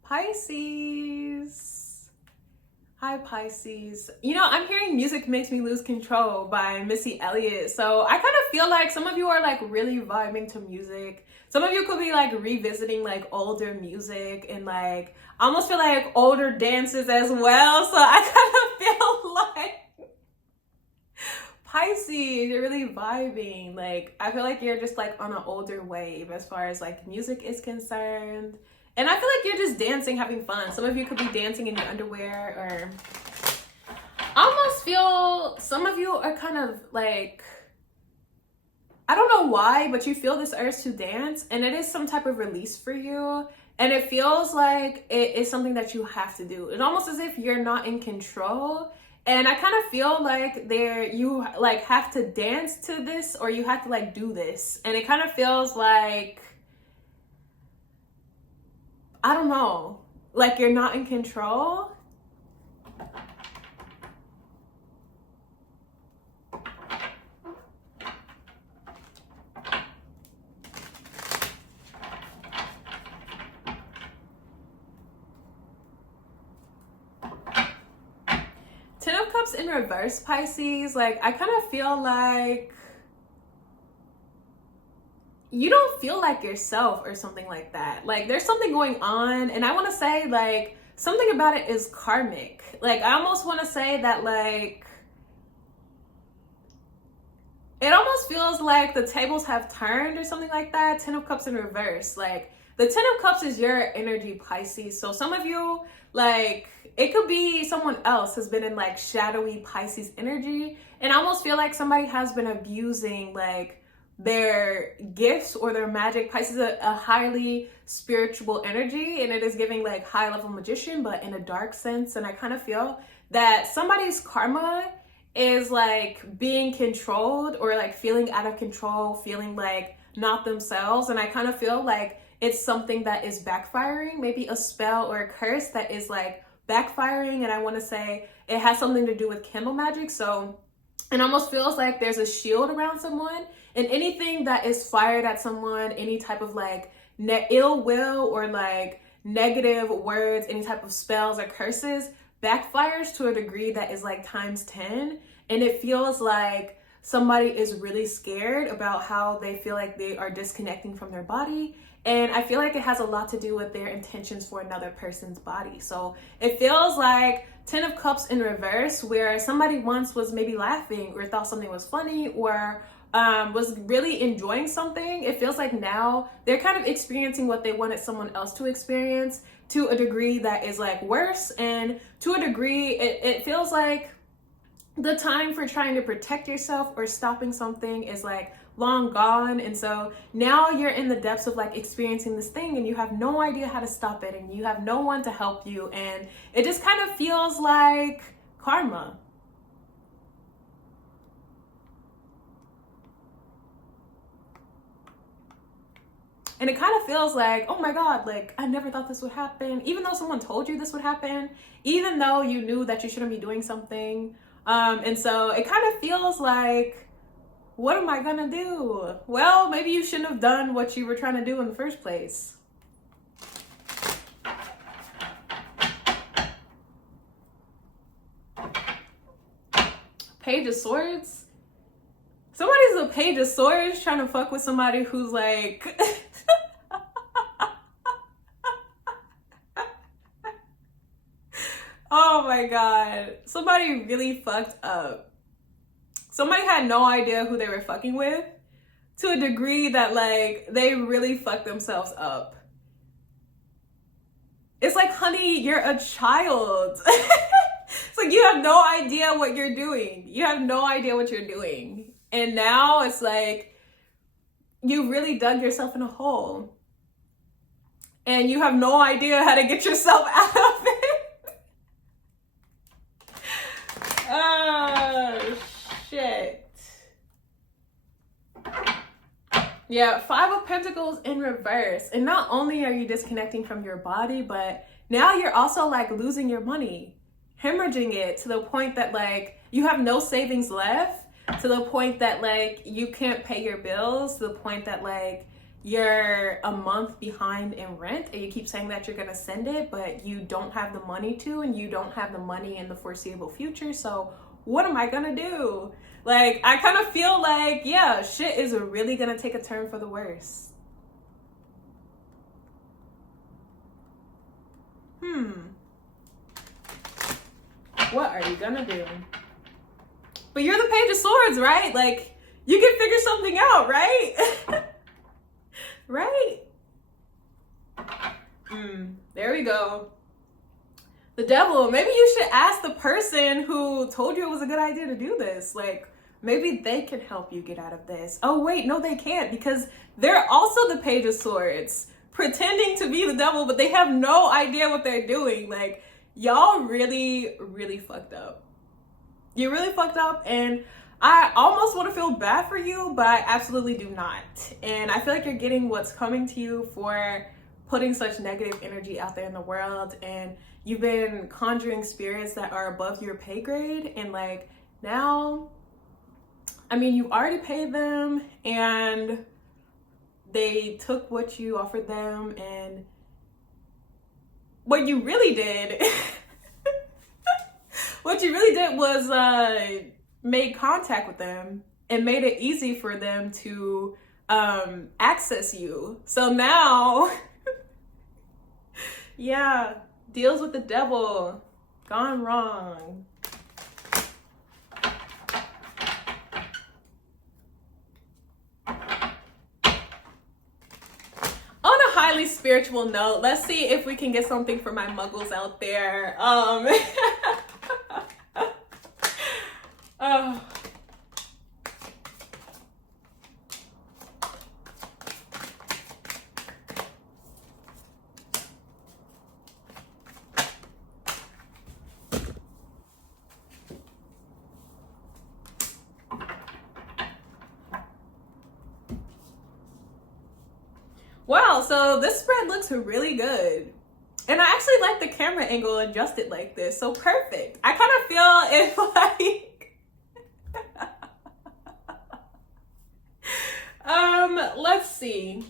Pisces. Hi, Pisces. You know, I'm hearing Music Makes Me Lose Control by Missy Elliott. So I kind of feel like some of you are like really vibing to music. Some of you could be like revisiting like older music and like, I almost feel like older dances as well. So I kind of feel like Pisces, you're really vibing. Like, I feel like you're just like on an older wave as far as like music is concerned. And I feel like you're just dancing, having fun. Some of you could be dancing in your underwear, or I almost feel some of you are kind of like, I don't know why, but you feel this urge to dance, and it is some type of release for you. And it feels like it is something that you have to do. It's almost as if you're not in control. And I kind of feel like you like have to dance to this, or you have to like do this. And it kind of feels like, I don't know, like you're not in control. Ten of Cups in reverse, Pisces. Like, I kind of feel like you don't feel like yourself or something like that. Like, there's something going on, and I want to say like something about it is karmic. Like, I almost want to say that like it almost feels like the tables have turned or something like that. Ten of Cups in reverse. Like, the Ten of Cups is your energy, Pisces. So some of you, like, it could be someone else has been in like shadowy Pisces energy, and I almost feel like somebody has been abusing like their gifts or their magic. Pisces is a highly spiritual energy, and it is giving like high level magician, but in a dark sense. And I kind of feel that somebody's karma is like being controlled, or like feeling out of control, feeling like not themselves. And I kind of feel like it's something that is backfiring, maybe a spell or a curse that is like backfiring. And I want to say it has something to do with candle magic. So it almost feels like there's a shield around someone, and anything that is fired at someone, any type of like ill will or like negative words, any type of spells or curses, backfires to a degree that is like times 10. And it feels like somebody is really scared about how they feel like they are disconnecting from their body. And I feel like it has a lot to do with their intentions for another person's body. So it feels like Ten of Cups in reverse, where somebody once was maybe laughing or thought something was funny, or was really enjoying something. It feels like now they're kind of experiencing what they wanted someone else to experience, to a degree that is like worse. And to a degree, it feels like the time for trying to protect yourself or stopping something is like long gone. And so now you're in the depths of like experiencing this thing, and you have no idea how to stop it, and you have no one to help you, and it just kind of feels like karma. And it kind of feels like, oh my God, like I never thought this would happen, even though someone told you this would happen, even though you knew that you shouldn't be doing something. And so it kind of feels like, what am I gonna do? Well, maybe you shouldn't have done what you were trying to do in the first place. Page of Swords? Somebody's a Page of Swords trying to fuck with somebody who's like... Oh my God. Somebody really fucked up. Somebody had no idea who they were fucking with, to a degree that like they really fucked themselves up. It's like, honey, you're a child. It's like you have no idea what you're doing. You have no idea what you're doing. And now it's like you really dug yourself in a hole, and you have no idea how to get yourself out of it. Oh, shit. Yeah, Five of Pentacles in reverse. And not only are you disconnecting from your body, but now you're also like losing your money, hemorrhaging it to the point that like you have no savings left, to the point that like you can't pay your bills, to the point that like you're a month behind in rent and you keep saying that you're gonna send it, but you don't have the money to, and you don't have the money in the foreseeable future. So what am I gonna do? Like, I kind of feel like, yeah, shit is really gonna take a turn for the worse. What are you gonna do? But you're the Page of Swords, right? Like, you can figure something out, right? Right? There we go. The Devil. Maybe you should ask the person who told you it was a good idea to do this. Like, maybe they can help you get out of this. Oh, wait, no, they can't, because they're also the Page of Swords, pretending to be the devil, but they have no idea what they're doing. Like, y'all really, really fucked up. You really fucked up, and I almost want to feel bad for you, but I absolutely do not. And I feel like you're getting what's coming to you for putting such negative energy out there in the world, and you've been conjuring spirits that are above your pay grade, and like now, I mean, you already paid them and they took what you offered them, and what you really did what you really did was made contact with them and made it easy for them to access you. So now yeah, deals with the devil gone wrong. On a highly spiritual note, let's see if we can get something for my muggles out there. Wow, so this spread looks really good. And I actually like the camera angle adjusted like this. So perfect. I kind of feel it's like let's see.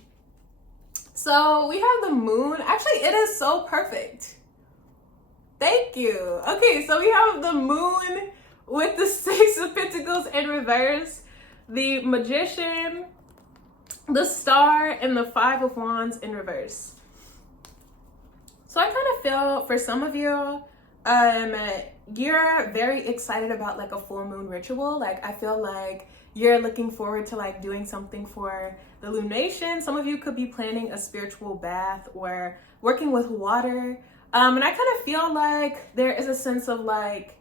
So we have the moon. Actually, it is so perfect. Thank you. Okay, so we have the moon with the Six of Pentacles in reverse, the Magician, the Star, and the Five of Wands in reverse. So I kind of feel for some of you, you're very excited about like a full moon ritual. Like, I feel like you're looking forward to like doing something for the lunation. Some of you could be planning a spiritual bath or working with water. And I kind of feel like there is a sense of like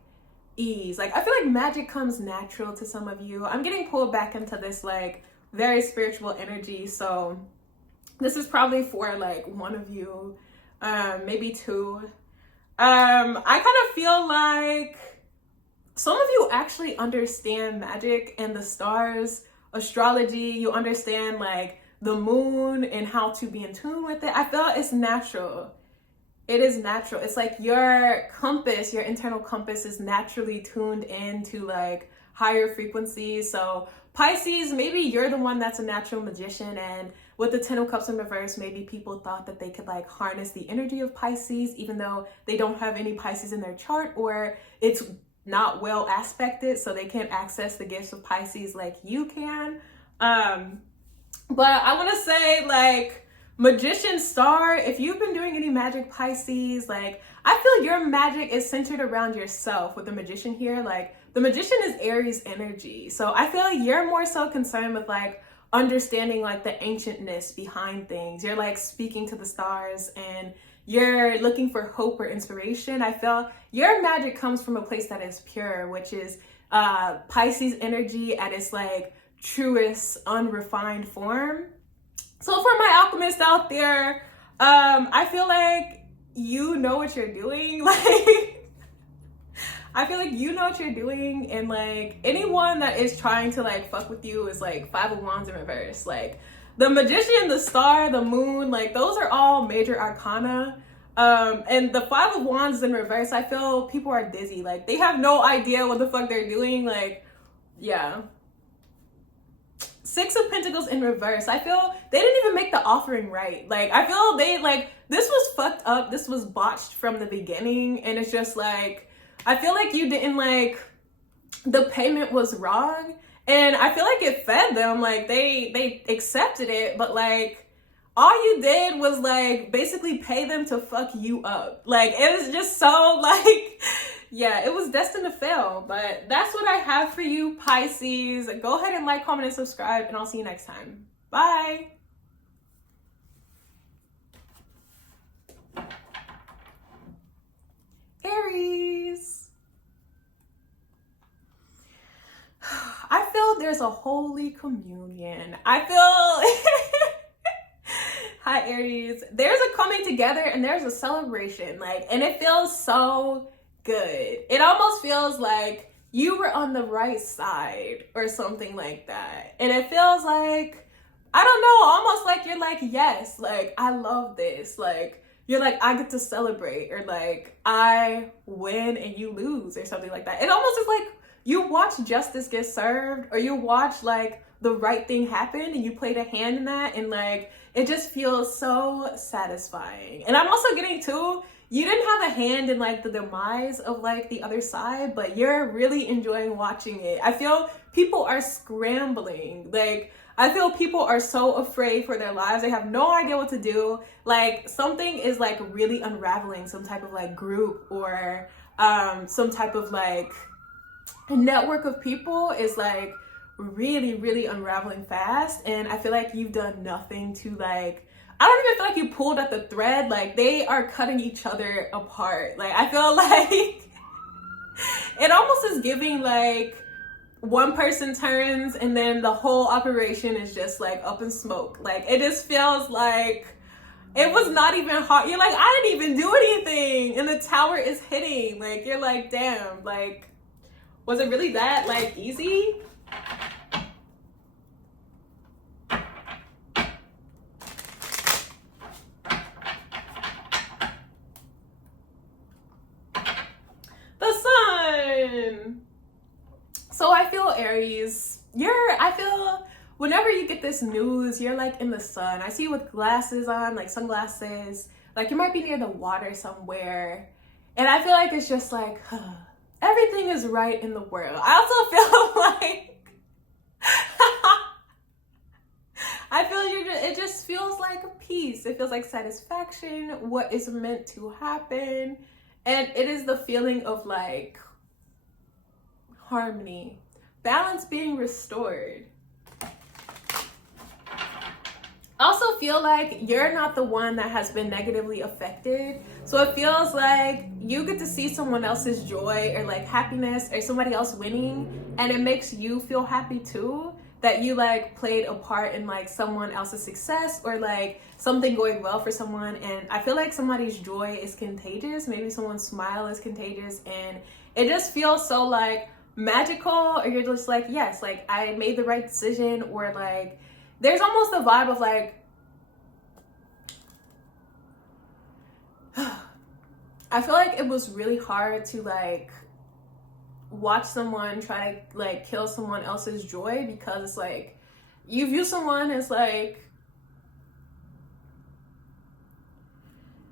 ease. Like, I feel like magic comes natural to some of you. I'm getting pulled back into this like very spiritual energy. So this is probably for like one of you, maybe two. I kind of feel like some of you actually understand magic and the stars, astrology. You understand like the moon and how to be in tune with it. I feel it's natural. It is natural. It's like your compass, your internal compass is naturally tuned into like higher frequencies. So Pisces, maybe you're the one that's a natural magician, and with the Ten of Cups in reverse, maybe people thought that they could like harness the energy of Pisces, even though they don't have any Pisces in their chart, or it's not well aspected, so they can't access the gifts of Pisces like you can. But I want to say like Magician, Star, if you've been doing any magic, Pisces, like I feel your magic is centered around yourself with the Magician here. Like, the Magician is Aries energy. So I feel like you're more so concerned with like understanding like the ancientness behind things. You're like speaking to the stars and you're looking for hope or inspiration. I feel your magic comes from a place that is pure, which is Pisces energy at its like truest, unrefined form. So for my alchemists out there, I feel like you know what you're doing. Like, I feel like you know what you're doing, and like anyone that is trying to like fuck with you is like Five of Wands in reverse. Like, The Magician, the Star, the Moon, like those are all major arcana. And the Five of Wands in reverse, I feel people are dizzy. Like they have no idea what the fuck they're doing. Like, yeah. Six of Pentacles in reverse, I feel they didn't even make the offering right. Like I feel they like this was fucked up. This was botched from the beginning, and it's just like I feel like you didn't like the payment was wrong, and I feel like it fed them. Like they accepted it, but like all you did was like basically pay them to fuck you up. Like it was just so like yeah, it was destined to fail. But that's what I have for you, Pisces. Go ahead and like, comment, and subscribe, and I'll see you next time. Bye. Aries. I feel there's a holy communion. I feel hi Aries, there's a coming together and there's a celebration, like, and it feels so good. It almost feels like you were on the right side or something like that, and it feels like, I don't know, almost like you're like, yes, like I love this, like you're like, I get to celebrate, or like I win and you lose, or something like that. It almost is like you watch justice get served, or you watch like the right thing happen and you played a hand in that, and like it just feels so satisfying. And I'm also getting too, you didn't have a hand in like the demise of like the other side, but you're really enjoying watching it. I feel people are scrambling. Like I feel people are so afraid for their lives. They have no idea what to do. Like something is like really unraveling, some type of like group or some type of like a network of people is like really unraveling fast. And I feel like you've done nothing to like, I don't even feel like you pulled at the thread. Like they are cutting each other apart. Like I feel like it almost is giving like one person turns and then the whole operation is just like up in smoke. Like it just feels like it was not even hard. You're like, I didn't even do anything and the tower is hitting. Like you're like, damn, like was it really that like easy? The Sun. So I feel Aries, I feel whenever you get this news, you're like in the sun. I see you with glasses on, like sunglasses, like you might be near the water somewhere. And I feel like it's just like, everything is right in the world. I also feel like, I feel it just feels like a peace. It feels like satisfaction, what is meant to happen. And it is the feeling of like harmony, balance being restored. I also feel like you're not the one that has been negatively affected. So it feels like you get to see someone else's joy or like happiness or somebody else winning, and it makes you feel happy too, that you like played a part in like someone else's success or like something going well for someone. And I feel like somebody's joy is contagious. Maybe someone's smile is contagious, and it just feels so like magical, or you're just like, yes, like I made the right decision, or like there's almost a vibe of like, I feel like it was really hard to like watch someone try to like kill someone else's joy, because it's like you view someone as like,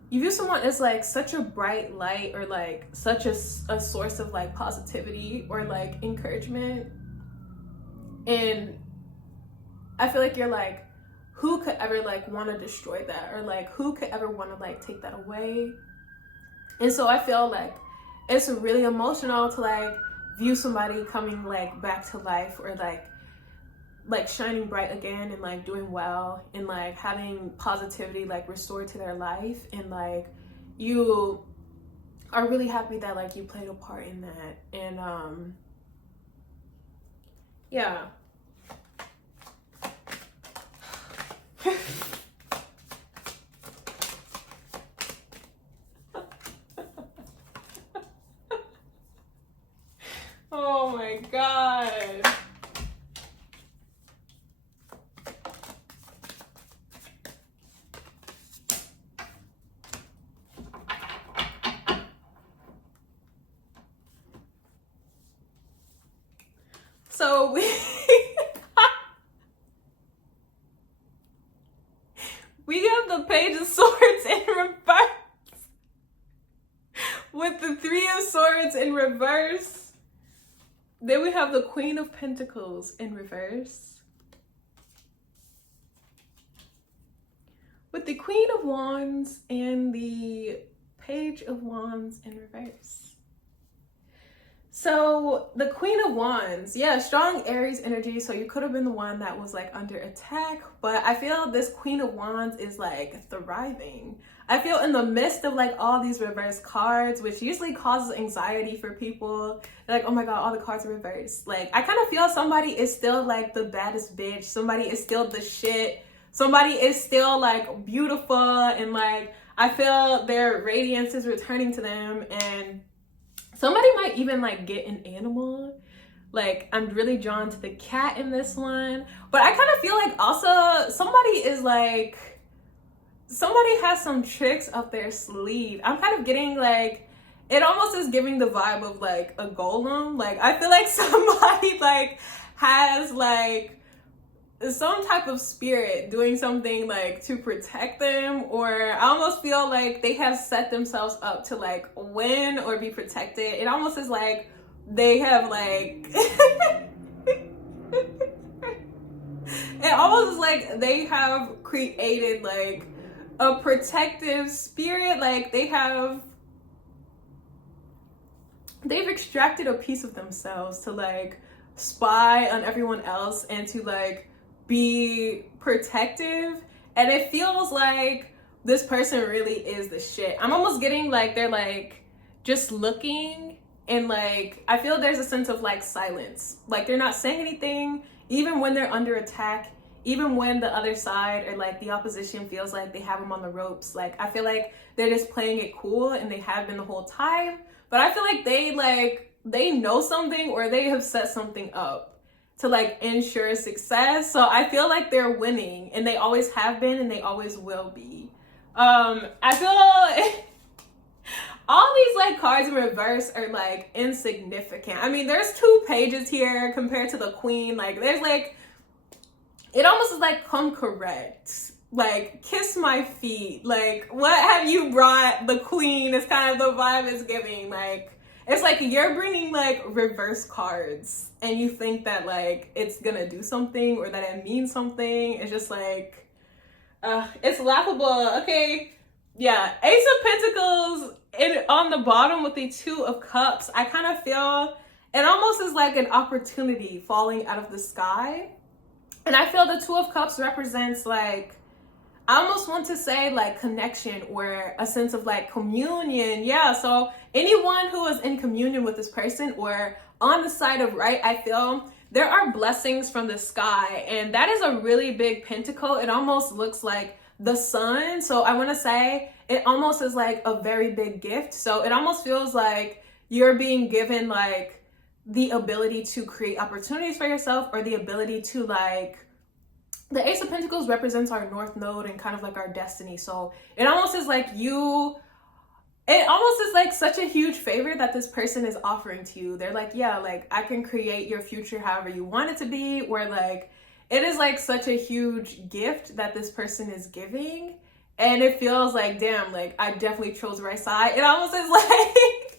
you view someone as like such a bright light, or like such a source of like positivity or like encouragement. And I feel like you're like, who could ever like want to destroy that, or like who could ever want to like take that away? And so I feel like it's really emotional to like view somebody coming like back to life, or like shining bright again and like doing well and like having positivity like restored to their life. And like you are really happy that like you played a part in that. And yeah. Oh my God. So we have the Page of Swords in reverse with the Three of Swords in reverse. Then we have the Queen of Pentacles in reverse with the Queen of Wands and the Page of Wands in reverse. So the Queen of Wands, yeah, strong Aries energy. So you could have been the one that was like under attack, but I feel this Queen of Wands is like thriving. I feel in the midst of like all these reverse cards, which usually causes anxiety for people. They're like, oh my God, all the cards are reversed. Like, I kind of feel somebody is still like the baddest bitch. Somebody is still the shit. Somebody is still like beautiful, and like, I feel their radiance is returning to them, and somebody might even like get an animal. Like, I'm really drawn to the cat in this one. But I kind of feel like also somebody is like, somebody has some tricks up their sleeve. I'm kind of getting like, it almost is giving the vibe of like a golem. Like, I feel like somebody like has like some type of spirit doing something like to protect them, or I almost feel like they have set themselves up to like win or be protected. It almost is like they have like it almost is like they have created like a protective spirit. Like they've extracted a piece of themselves to like spy on everyone else and to like be protective, and it feels like this person really is the shit. I'm almost getting like they're like just looking, and like I feel there's a sense of like silence, like they're not saying anything even when they're under attack, even when the other side or like the opposition feels like they have them on the ropes. Like, I feel like they're just playing it cool, and they have been the whole time, but I feel like they know something, or they have set something up to like ensure success. So I feel like they're winning, and they always have been, and they always will be. I feel all these like cards in reverse are like insignificant. I mean, there's 2 pages here compared to the Queen. Like, there's like, it almost is like, come correct, like kiss my feet, like what have you brought? The Queen is kind of the vibe it's giving. Like, it's like you're bringing like reverse cards, and you think that like it's gonna do something or that it means something. It's just like, it's laughable. Okay, yeah, Ace of Pentacles on the bottom with the 2 of Cups. I kind of feel it almost is like an opportunity falling out of the sky, and I feel the 2 of Cups represents like, I almost want to say like connection or a sense of like communion. Yeah, so anyone who is in communion with this person or on the side of right, I feel there are blessings from the sky, and that is a really big pentacle. It almost looks like the sun. So I want to say it almost is like a very big gift. So it almost feels like you're being given like the ability to create opportunities for yourself, or the ability to like, the Ace of Pentacles represents our North Node and kind of like our destiny. So it almost is like it almost is like such a huge favor that this person is offering to you. They're like, yeah, like I can create your future however you want it to be, or like it is like such a huge gift that this person is giving. And it feels like, damn, like I definitely chose the right side. It almost is like,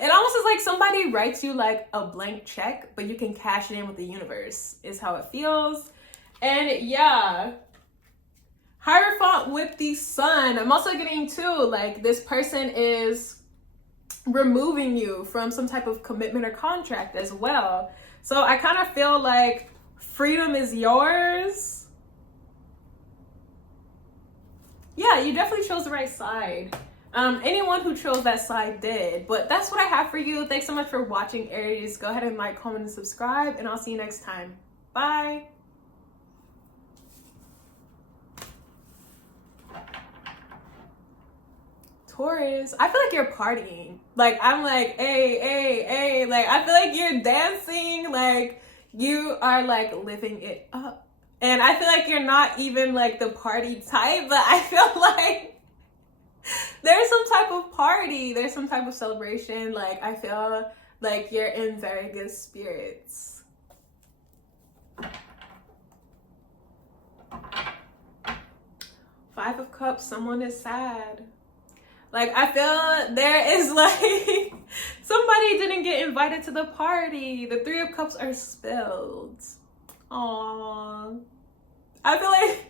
it almost is like somebody writes you like a blank check, but you can cash it in with the universe, is how it feels. And yeah, Hierophant with the Sun. I'm also getting too, like this person is removing you from some type of commitment or contract as well. So I kind of feel like freedom is yours. Yeah, you definitely chose the right side. Anyone who chose that side did. But that's what I have for you. Thanks so much for watching, Aries. Go ahead and like, comment, and subscribe, and I'll see you next time. Bye. Taurus, I feel like you're partying. Like, I'm like, hey. Like, I feel like you're dancing. Like, you are like living it up. And I feel like you're not even like the party type, but I feel like there's some type of party. There's some type of celebration. Like, I feel like you're in very good spirits. Five of Cups, someone is sad. Like, I feel there is like somebody didn't get invited to the party. The Three of Cups are spilled. Aww. I feel like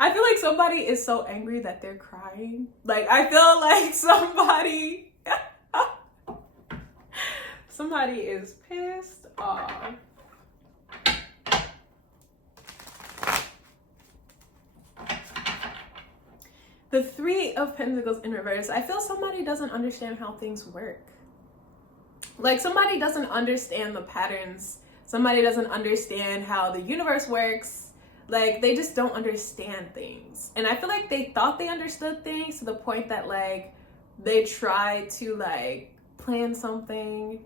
I feel like somebody is so angry that they're crying. Like, I feel like somebody is pissed off. The Three of Pentacles in reverse. I feel somebody doesn't understand how things work. Like, somebody doesn't understand the patterns. Somebody doesn't understand how the universe works. Like, they just don't understand things. And I feel like they thought they understood things to the point that, like, they tried to, like, plan something.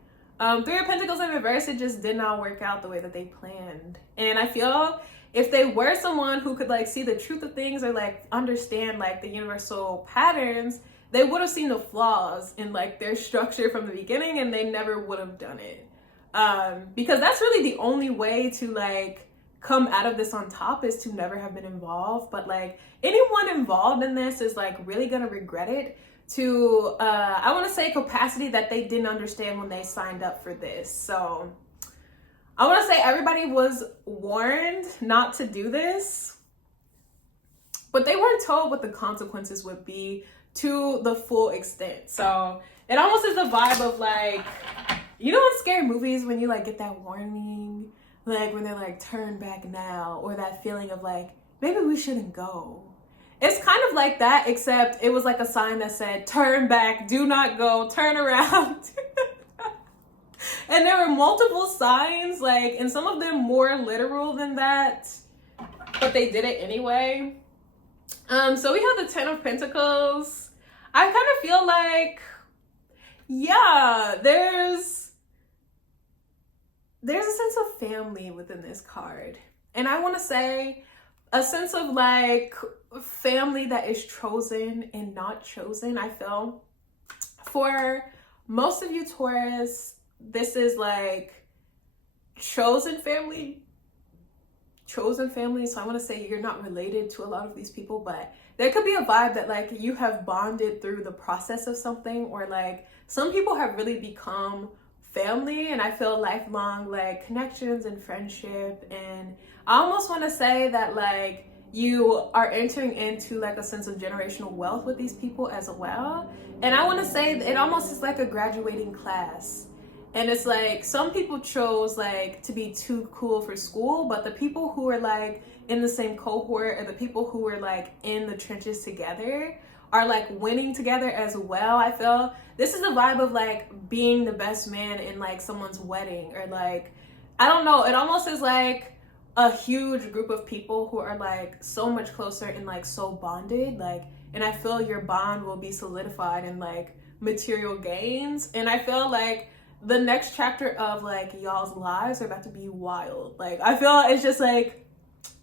Three of Pentacles in reverse, it just did not work out the way that they planned. And I feel if they were someone who could, like, see the truth of things or, like, understand, like, the universal patterns, they would have seen the flaws in, like, their structure from the beginning, and they never would have done it. Because that's really the only way to, like, come out of this on top, is to never have been involved. But, like, anyone involved in this is, like, really gonna regret it to, I want to say, capacity that they didn't understand when they signed up for this. So I want to say everybody was warned not to do this, but they weren't told what the consequences would be to the full extent. So it almost is the vibe of, like, you know, in scary movies when you, like, get that warning, like when they're like, turn back now, or that feeling of, like, maybe we shouldn't go. It's kind of like that, except it was like a sign that said, turn back, do not go, turn around. And there were multiple signs, like, and some of them more literal than that, but they did it anyway. So we have the Ten of Pentacles. I kind of feel like, yeah, there's a sense of family within this card. And I want to say a sense of, like, family that is chosen and not chosen. I feel for most of you Taurus, this is like chosen family. So I want to say you're not related to a lot of these people, but there could be a vibe that, like, you have bonded through the process of something, or, like, some people have really become family, and I feel lifelong, like, connections and friendship. And I almost want to say that, like, you are entering into, like, a sense of generational wealth with these people as well. And I want to say it almost is like a graduating class. And it's like some people chose, like, to be too cool for school, but the people who are, like, in the same cohort, or the people who are, like, in the trenches together are, like, winning together as well. I feel this is the vibe of, like, being the best man in, like, someone's wedding, or, like, I don't know, it almost is like a huge group of people who are, like, so much closer and, like, so bonded, like, and I feel your bond will be solidified in, like, material gains. And I feel like the next chapter of, like, y'all's lives are about to be wild. Like, I feel it's just like,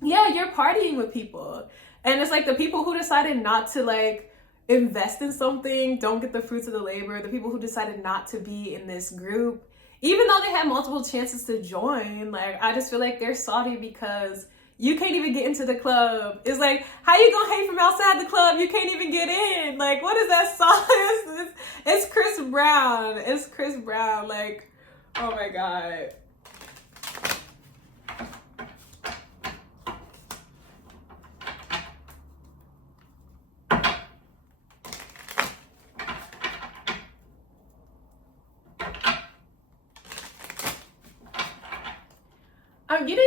yeah, you're partying with people, and it's like the people who decided not to, like, invest in something don't get the fruits of the labor. The people who decided not to be in this group, even though they had multiple chances to join, like, I just feel like they're salty because you can't even get into the club. It's like, how you gonna hate from outside the club? You can't even get in. Like, what is that song? It's Chris Brown. It's Chris Brown. Like, oh my God. I'm getting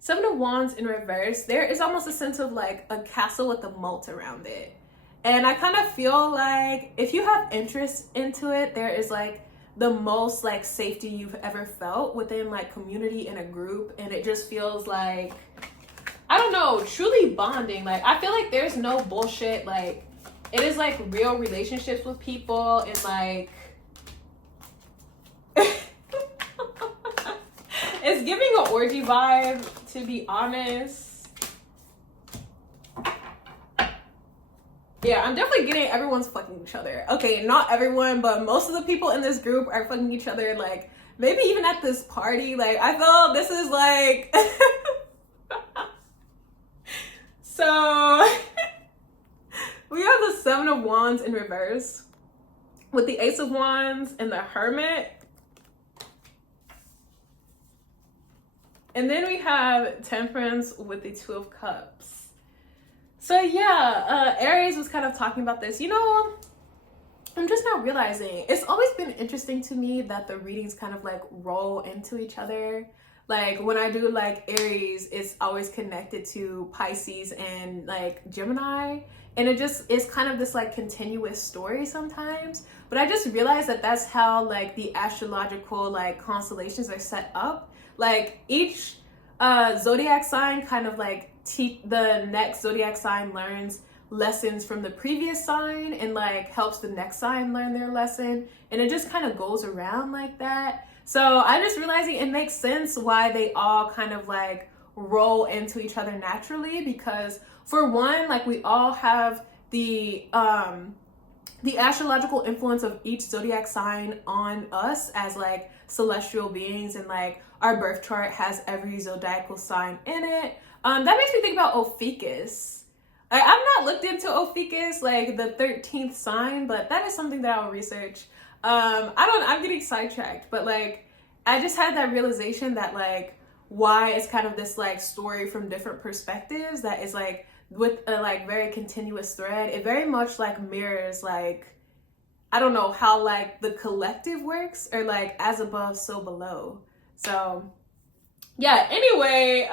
Seven of Wands in reverse. There is almost a sense of, like, a castle with a moat around it. And I kind of feel like if you have interest into it, there is, like, the most, like, safety you've ever felt within, like, community in a group. And it just feels like, I don't know, truly bonding. Like, I feel like there's no bullshit. Like, it is, like, real relationships with people, and, like, it's giving an orgy vibe, to be honest. Yeah, I'm definitely getting everyone's fucking each other. Okay, not everyone, but most of the people in this group are fucking each other. Like, maybe even at this party. Like, I feel this is like... So, we have the Seven of Wands in reverse with the Ace of Wands and the Hermit. And then we have Temperance with the Two of Cups. So yeah, Aries was kind of talking about this. You know, I'm just now realizing, it's always been interesting to me that the readings kind of like roll into each other. Like when I do like Aries, it's always connected to Pisces and like Gemini. And it just is kind of this like continuous story sometimes. But I just realized that that's how like the astrological like constellations are set up. Like each zodiac sign kind of like the next zodiac sign learns lessons from the previous sign and like helps the next sign learn their lesson. And it just kind of goes around like that. So I'm just realizing it makes sense why they all kind of like roll into each other naturally, because for one, like we all have the astrological influence of each zodiac sign on us as like celestial beings, and like our birth chart has every zodiacal sign in it. That makes me think about Ophiuchus. I've not looked into Ophiuchus, like the 13th sign, but that is something that I'll research. I'm getting sidetracked, but like I just had that realization that like why it's kind of this like story from different perspectives that is like with a like very continuous thread. It very much like mirrors like, I don't know how like the collective works, or like as above so below. So yeah, anyway,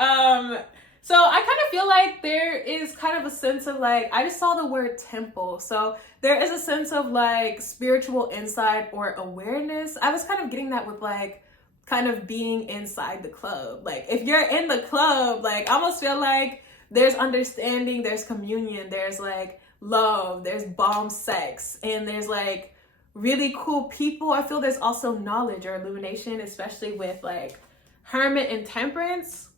so I kind of feel like there is kind of a sense of like, I just saw the word temple. So there is a sense of like spiritual insight or awareness. I was kind of getting that with like kind of being inside the club. Like if you're in the club, like I almost feel like there's understanding, there's communion, there's like love, there's bomb sex, and there's like really cool people. I feel there's also knowledge or illumination, especially with like Hermit and Temperance.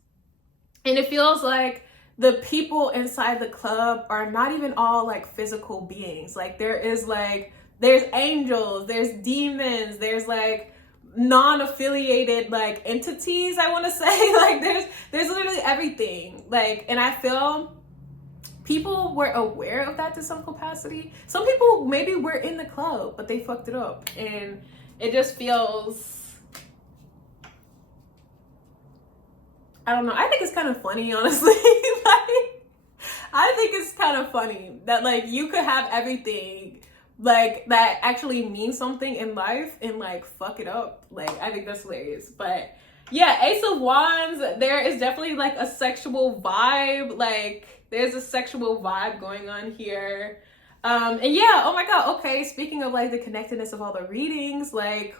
And it feels like the people inside the club are not even all like physical beings. Like there's angels, there's demons, there's like non-affiliated like entities, I want to say. Like there's literally everything. Like, and I feel people were aware of that to some capacity. Some people maybe were in the club, but they fucked it up. And it just feels, I don't know. I think it's kind of funny, honestly. Like, I think it's kind of funny that like you could have everything like that actually means something in life and like fuck it up. Like I think that's hilarious. But yeah, Ace of Wands, there is definitely like a sexual vibe. Like there's a sexual vibe going on here. And yeah, oh my god, okay, speaking of like the connectedness of all the readings, like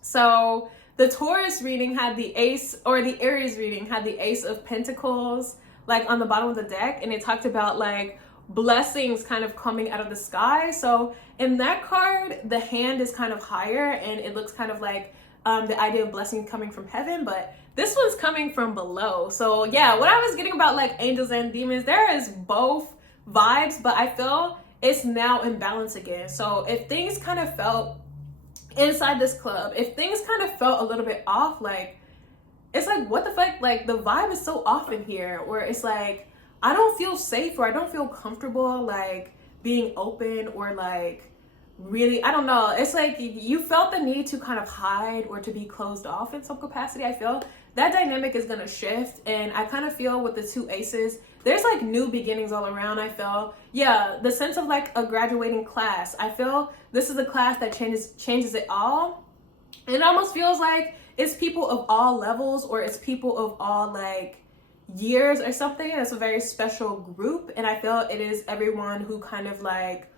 so the Taurus reading had the Ace, or the Aries reading had the Ace of Pentacles like on the bottom of the deck, and it talked about like blessings kind of coming out of the sky. So in that card, the hand is kind of higher and it looks kind of like the idea of blessings coming from heaven, but this one's coming from below. So yeah, what I was getting about like angels and demons, there is both vibes, but I feel it's now in balance again. So if things kind of felt inside this club, if things kind of felt a little bit off, like it's like what the fuck, like the vibe is so off in here, or it's like I don't feel safe, or I don't feel comfortable like being open, or like really, I don't know, it's like you felt the need to kind of hide or to be closed off in some capacity. I feel that dynamic is gonna shift, and I kind of feel with the two aces, there's like new beginnings all around. I feel, yeah, the sense of like a graduating class. I feel this is a class that changes it all. And it almost feels like it's people of all levels, or it's people of all like years or something. It's a very special group, and I feel it is everyone who kind of like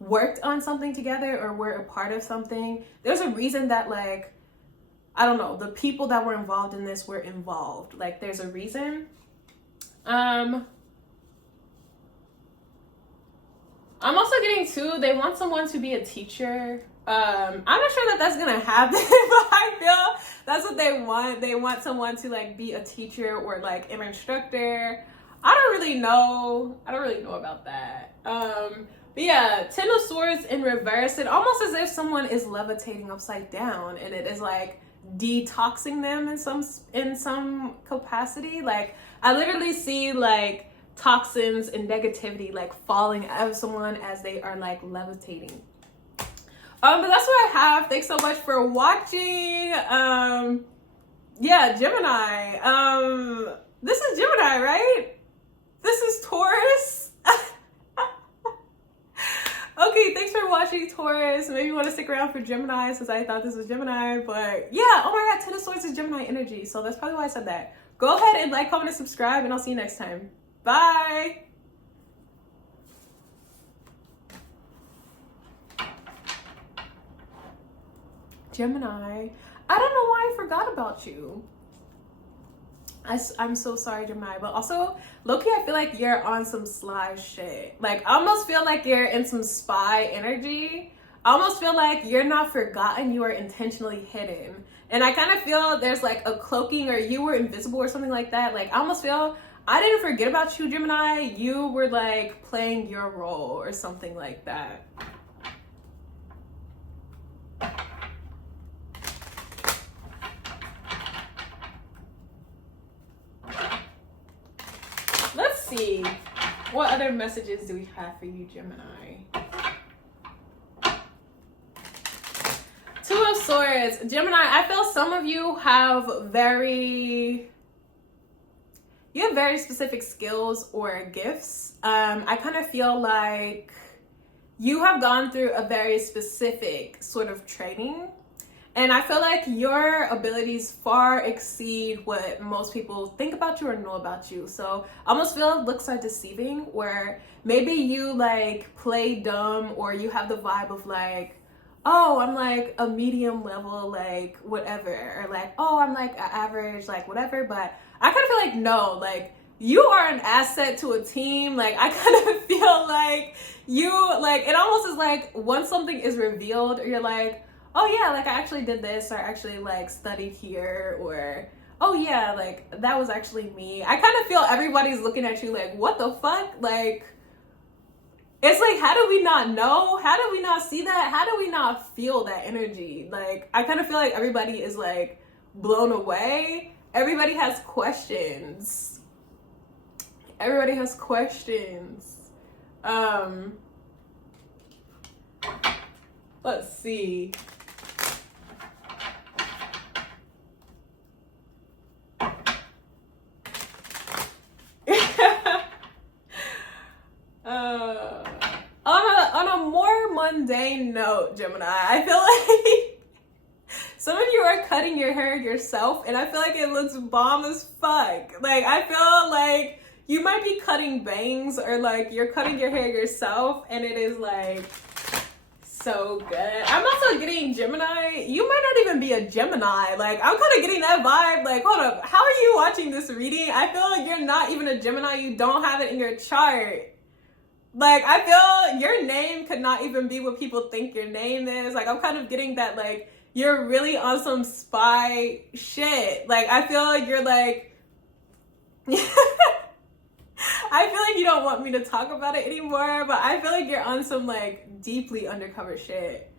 worked on something together or were a part of something. There's a reason that like, I don't know, the people that were involved in this were involved. Like there's a reason. I'm also getting too, they want someone to be a teacher. I'm not sure that that's gonna happen, but I feel that's what they want. They want someone to like be a teacher or like an instructor. I don't really know about that. But yeah, Ten of Swords in reverse. It almost as if someone is levitating upside down, and it is like detoxing them in some capacity. Like I literally see like toxins and negativity like falling out of someone as they are like levitating. But that's what I have. Thanks so much for watching. Yeah, Gemini. This is Gemini, right? This is Taurus. Okay, thanks for watching, Taurus. Maybe you want to stick around for Gemini since I thought this was Gemini. But yeah, oh my god, Ten of Swords is Gemini energy. So that's probably why I said that. Go ahead and like, comment, and subscribe, and I'll see you next time. Bye. Gemini. I don't know why I forgot about you. I'm so sorry, Gemini, but also, low-key, I feel like you're on some sly shit. Like, I almost feel like you're in some spy energy. I almost feel like you're not forgotten, you are intentionally hidden. And I kind of feel there's like a cloaking, or you were invisible or something like that. Like, I almost feel I didn't forget about you, Gemini. You were like playing your role or something like that. See, what other messages do we have for you, Gemini? Two of Swords. Gemini, I feel some of you have very specific skills or gifts. I kind of feel like you have gone through a very specific sort of training. And I feel like your abilities far exceed what most people think about you or know about you. So I almost feel looks are deceiving, where maybe you like play dumb, or you have the vibe of like, oh, I'm like a medium level, like whatever. Or like, oh, I'm like an average, like whatever. But I kind of feel like, no, like you are an asset to a team. Like I kind of feel like you, like it almost is like once something is revealed, or you're like, oh yeah, like I actually did this, or I actually like studied here, or oh yeah, like that was actually me. I kind of feel everybody's looking at you like, what the fuck? Like, it's like, how do we not know? How do we not see that? How do we not feel that energy? Like, I kind of feel like everybody is like blown away. Everybody has questions. Everybody has questions. Let's see. On a more mundane note, Gemini, I feel like some of you are cutting your hair yourself, and I feel like it looks bomb as fuck. Like, I feel like you might be cutting bangs, or like you're cutting your hair yourself, and it is like so good. I'm also getting Gemini. You might not even be a Gemini. Like, I'm kind of getting that vibe. Like, hold up, how are you watching this reading? I feel like you're not even a Gemini. You don't have it in your chart. Like, I feel your name could not even be what people think your name is. Like, I'm kind of getting that, like, you're really on some spy shit. Like, I feel like you're like, I feel like you don't want me to talk about it anymore, but I feel like you're on some, like, deeply undercover shit.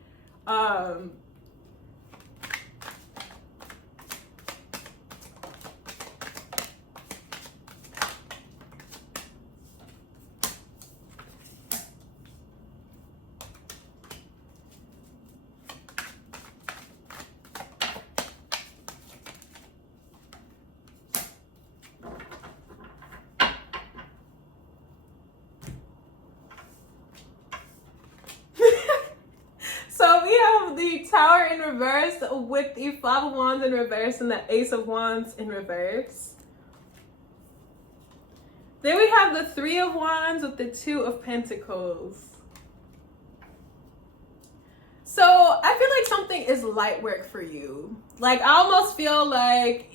The Tower in reverse with the Five of Wands in reverse and the Ace of Wands in reverse. Then we have the Three of Wands with the Two of Pentacles. So I feel like something is light work for you. Like, I almost feel like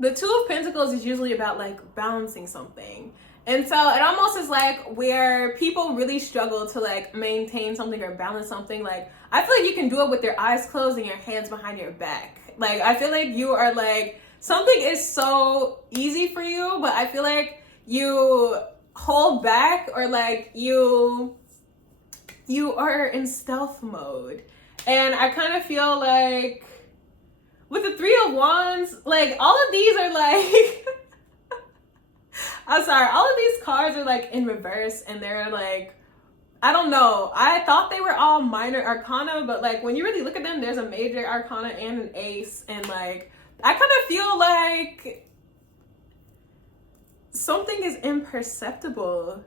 the Two of Pentacles is usually about like balancing something. And so it almost is like where people really struggle to like maintain something or balance something. Like, I feel like you can do it with your eyes closed and your hands behind your back. Like, I feel like you are like, something is so easy for you, but I feel like you hold back, or like you you are in stealth mode. And I kind of feel like with the Three of Wands, like all of these are like, I'm sorry, all of these cards are like in reverse, and they're like, I don't know. I thought they were all minor arcana, but like when you really look at them, there's a major arcana and an ace. And like, I kind of feel like something is imperceptible.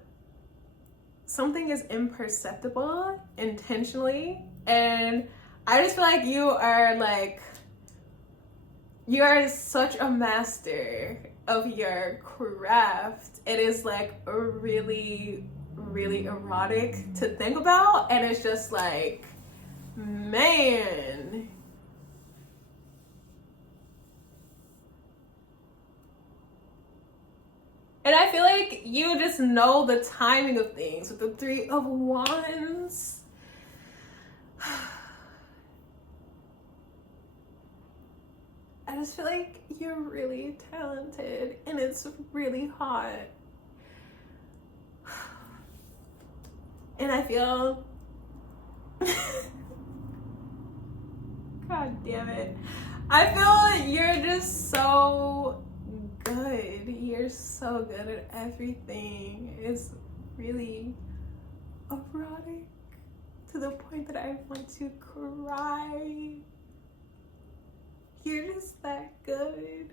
Something is imperceptible intentionally. And I just feel like you are such a master of your craft. It is like really, really erotic to think about. And it's just like, man. And I feel like you just know the timing of things with the Three of Wands. I just feel like you're really talented and it's really hot. And I feel, God damn it. I feel you're just so good. You're so good at everything. It's really erotic to the point that I want to cry. You're just that good.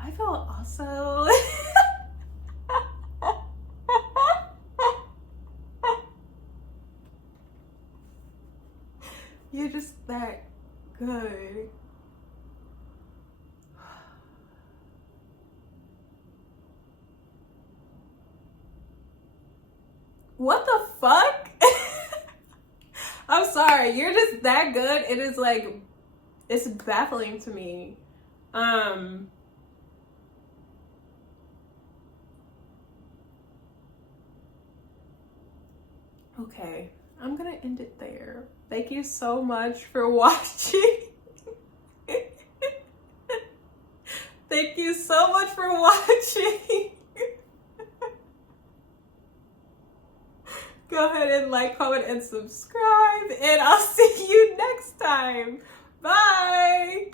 I feel also you're just that good. What the fuck? I'm sorry, you're just that good. It is like, it's baffling to me. Okay, I'm gonna end it there. Thank you so much for watching. Thank you so much for watching. Go ahead and like, comment, and subscribe, and I'll see you next time. Bye.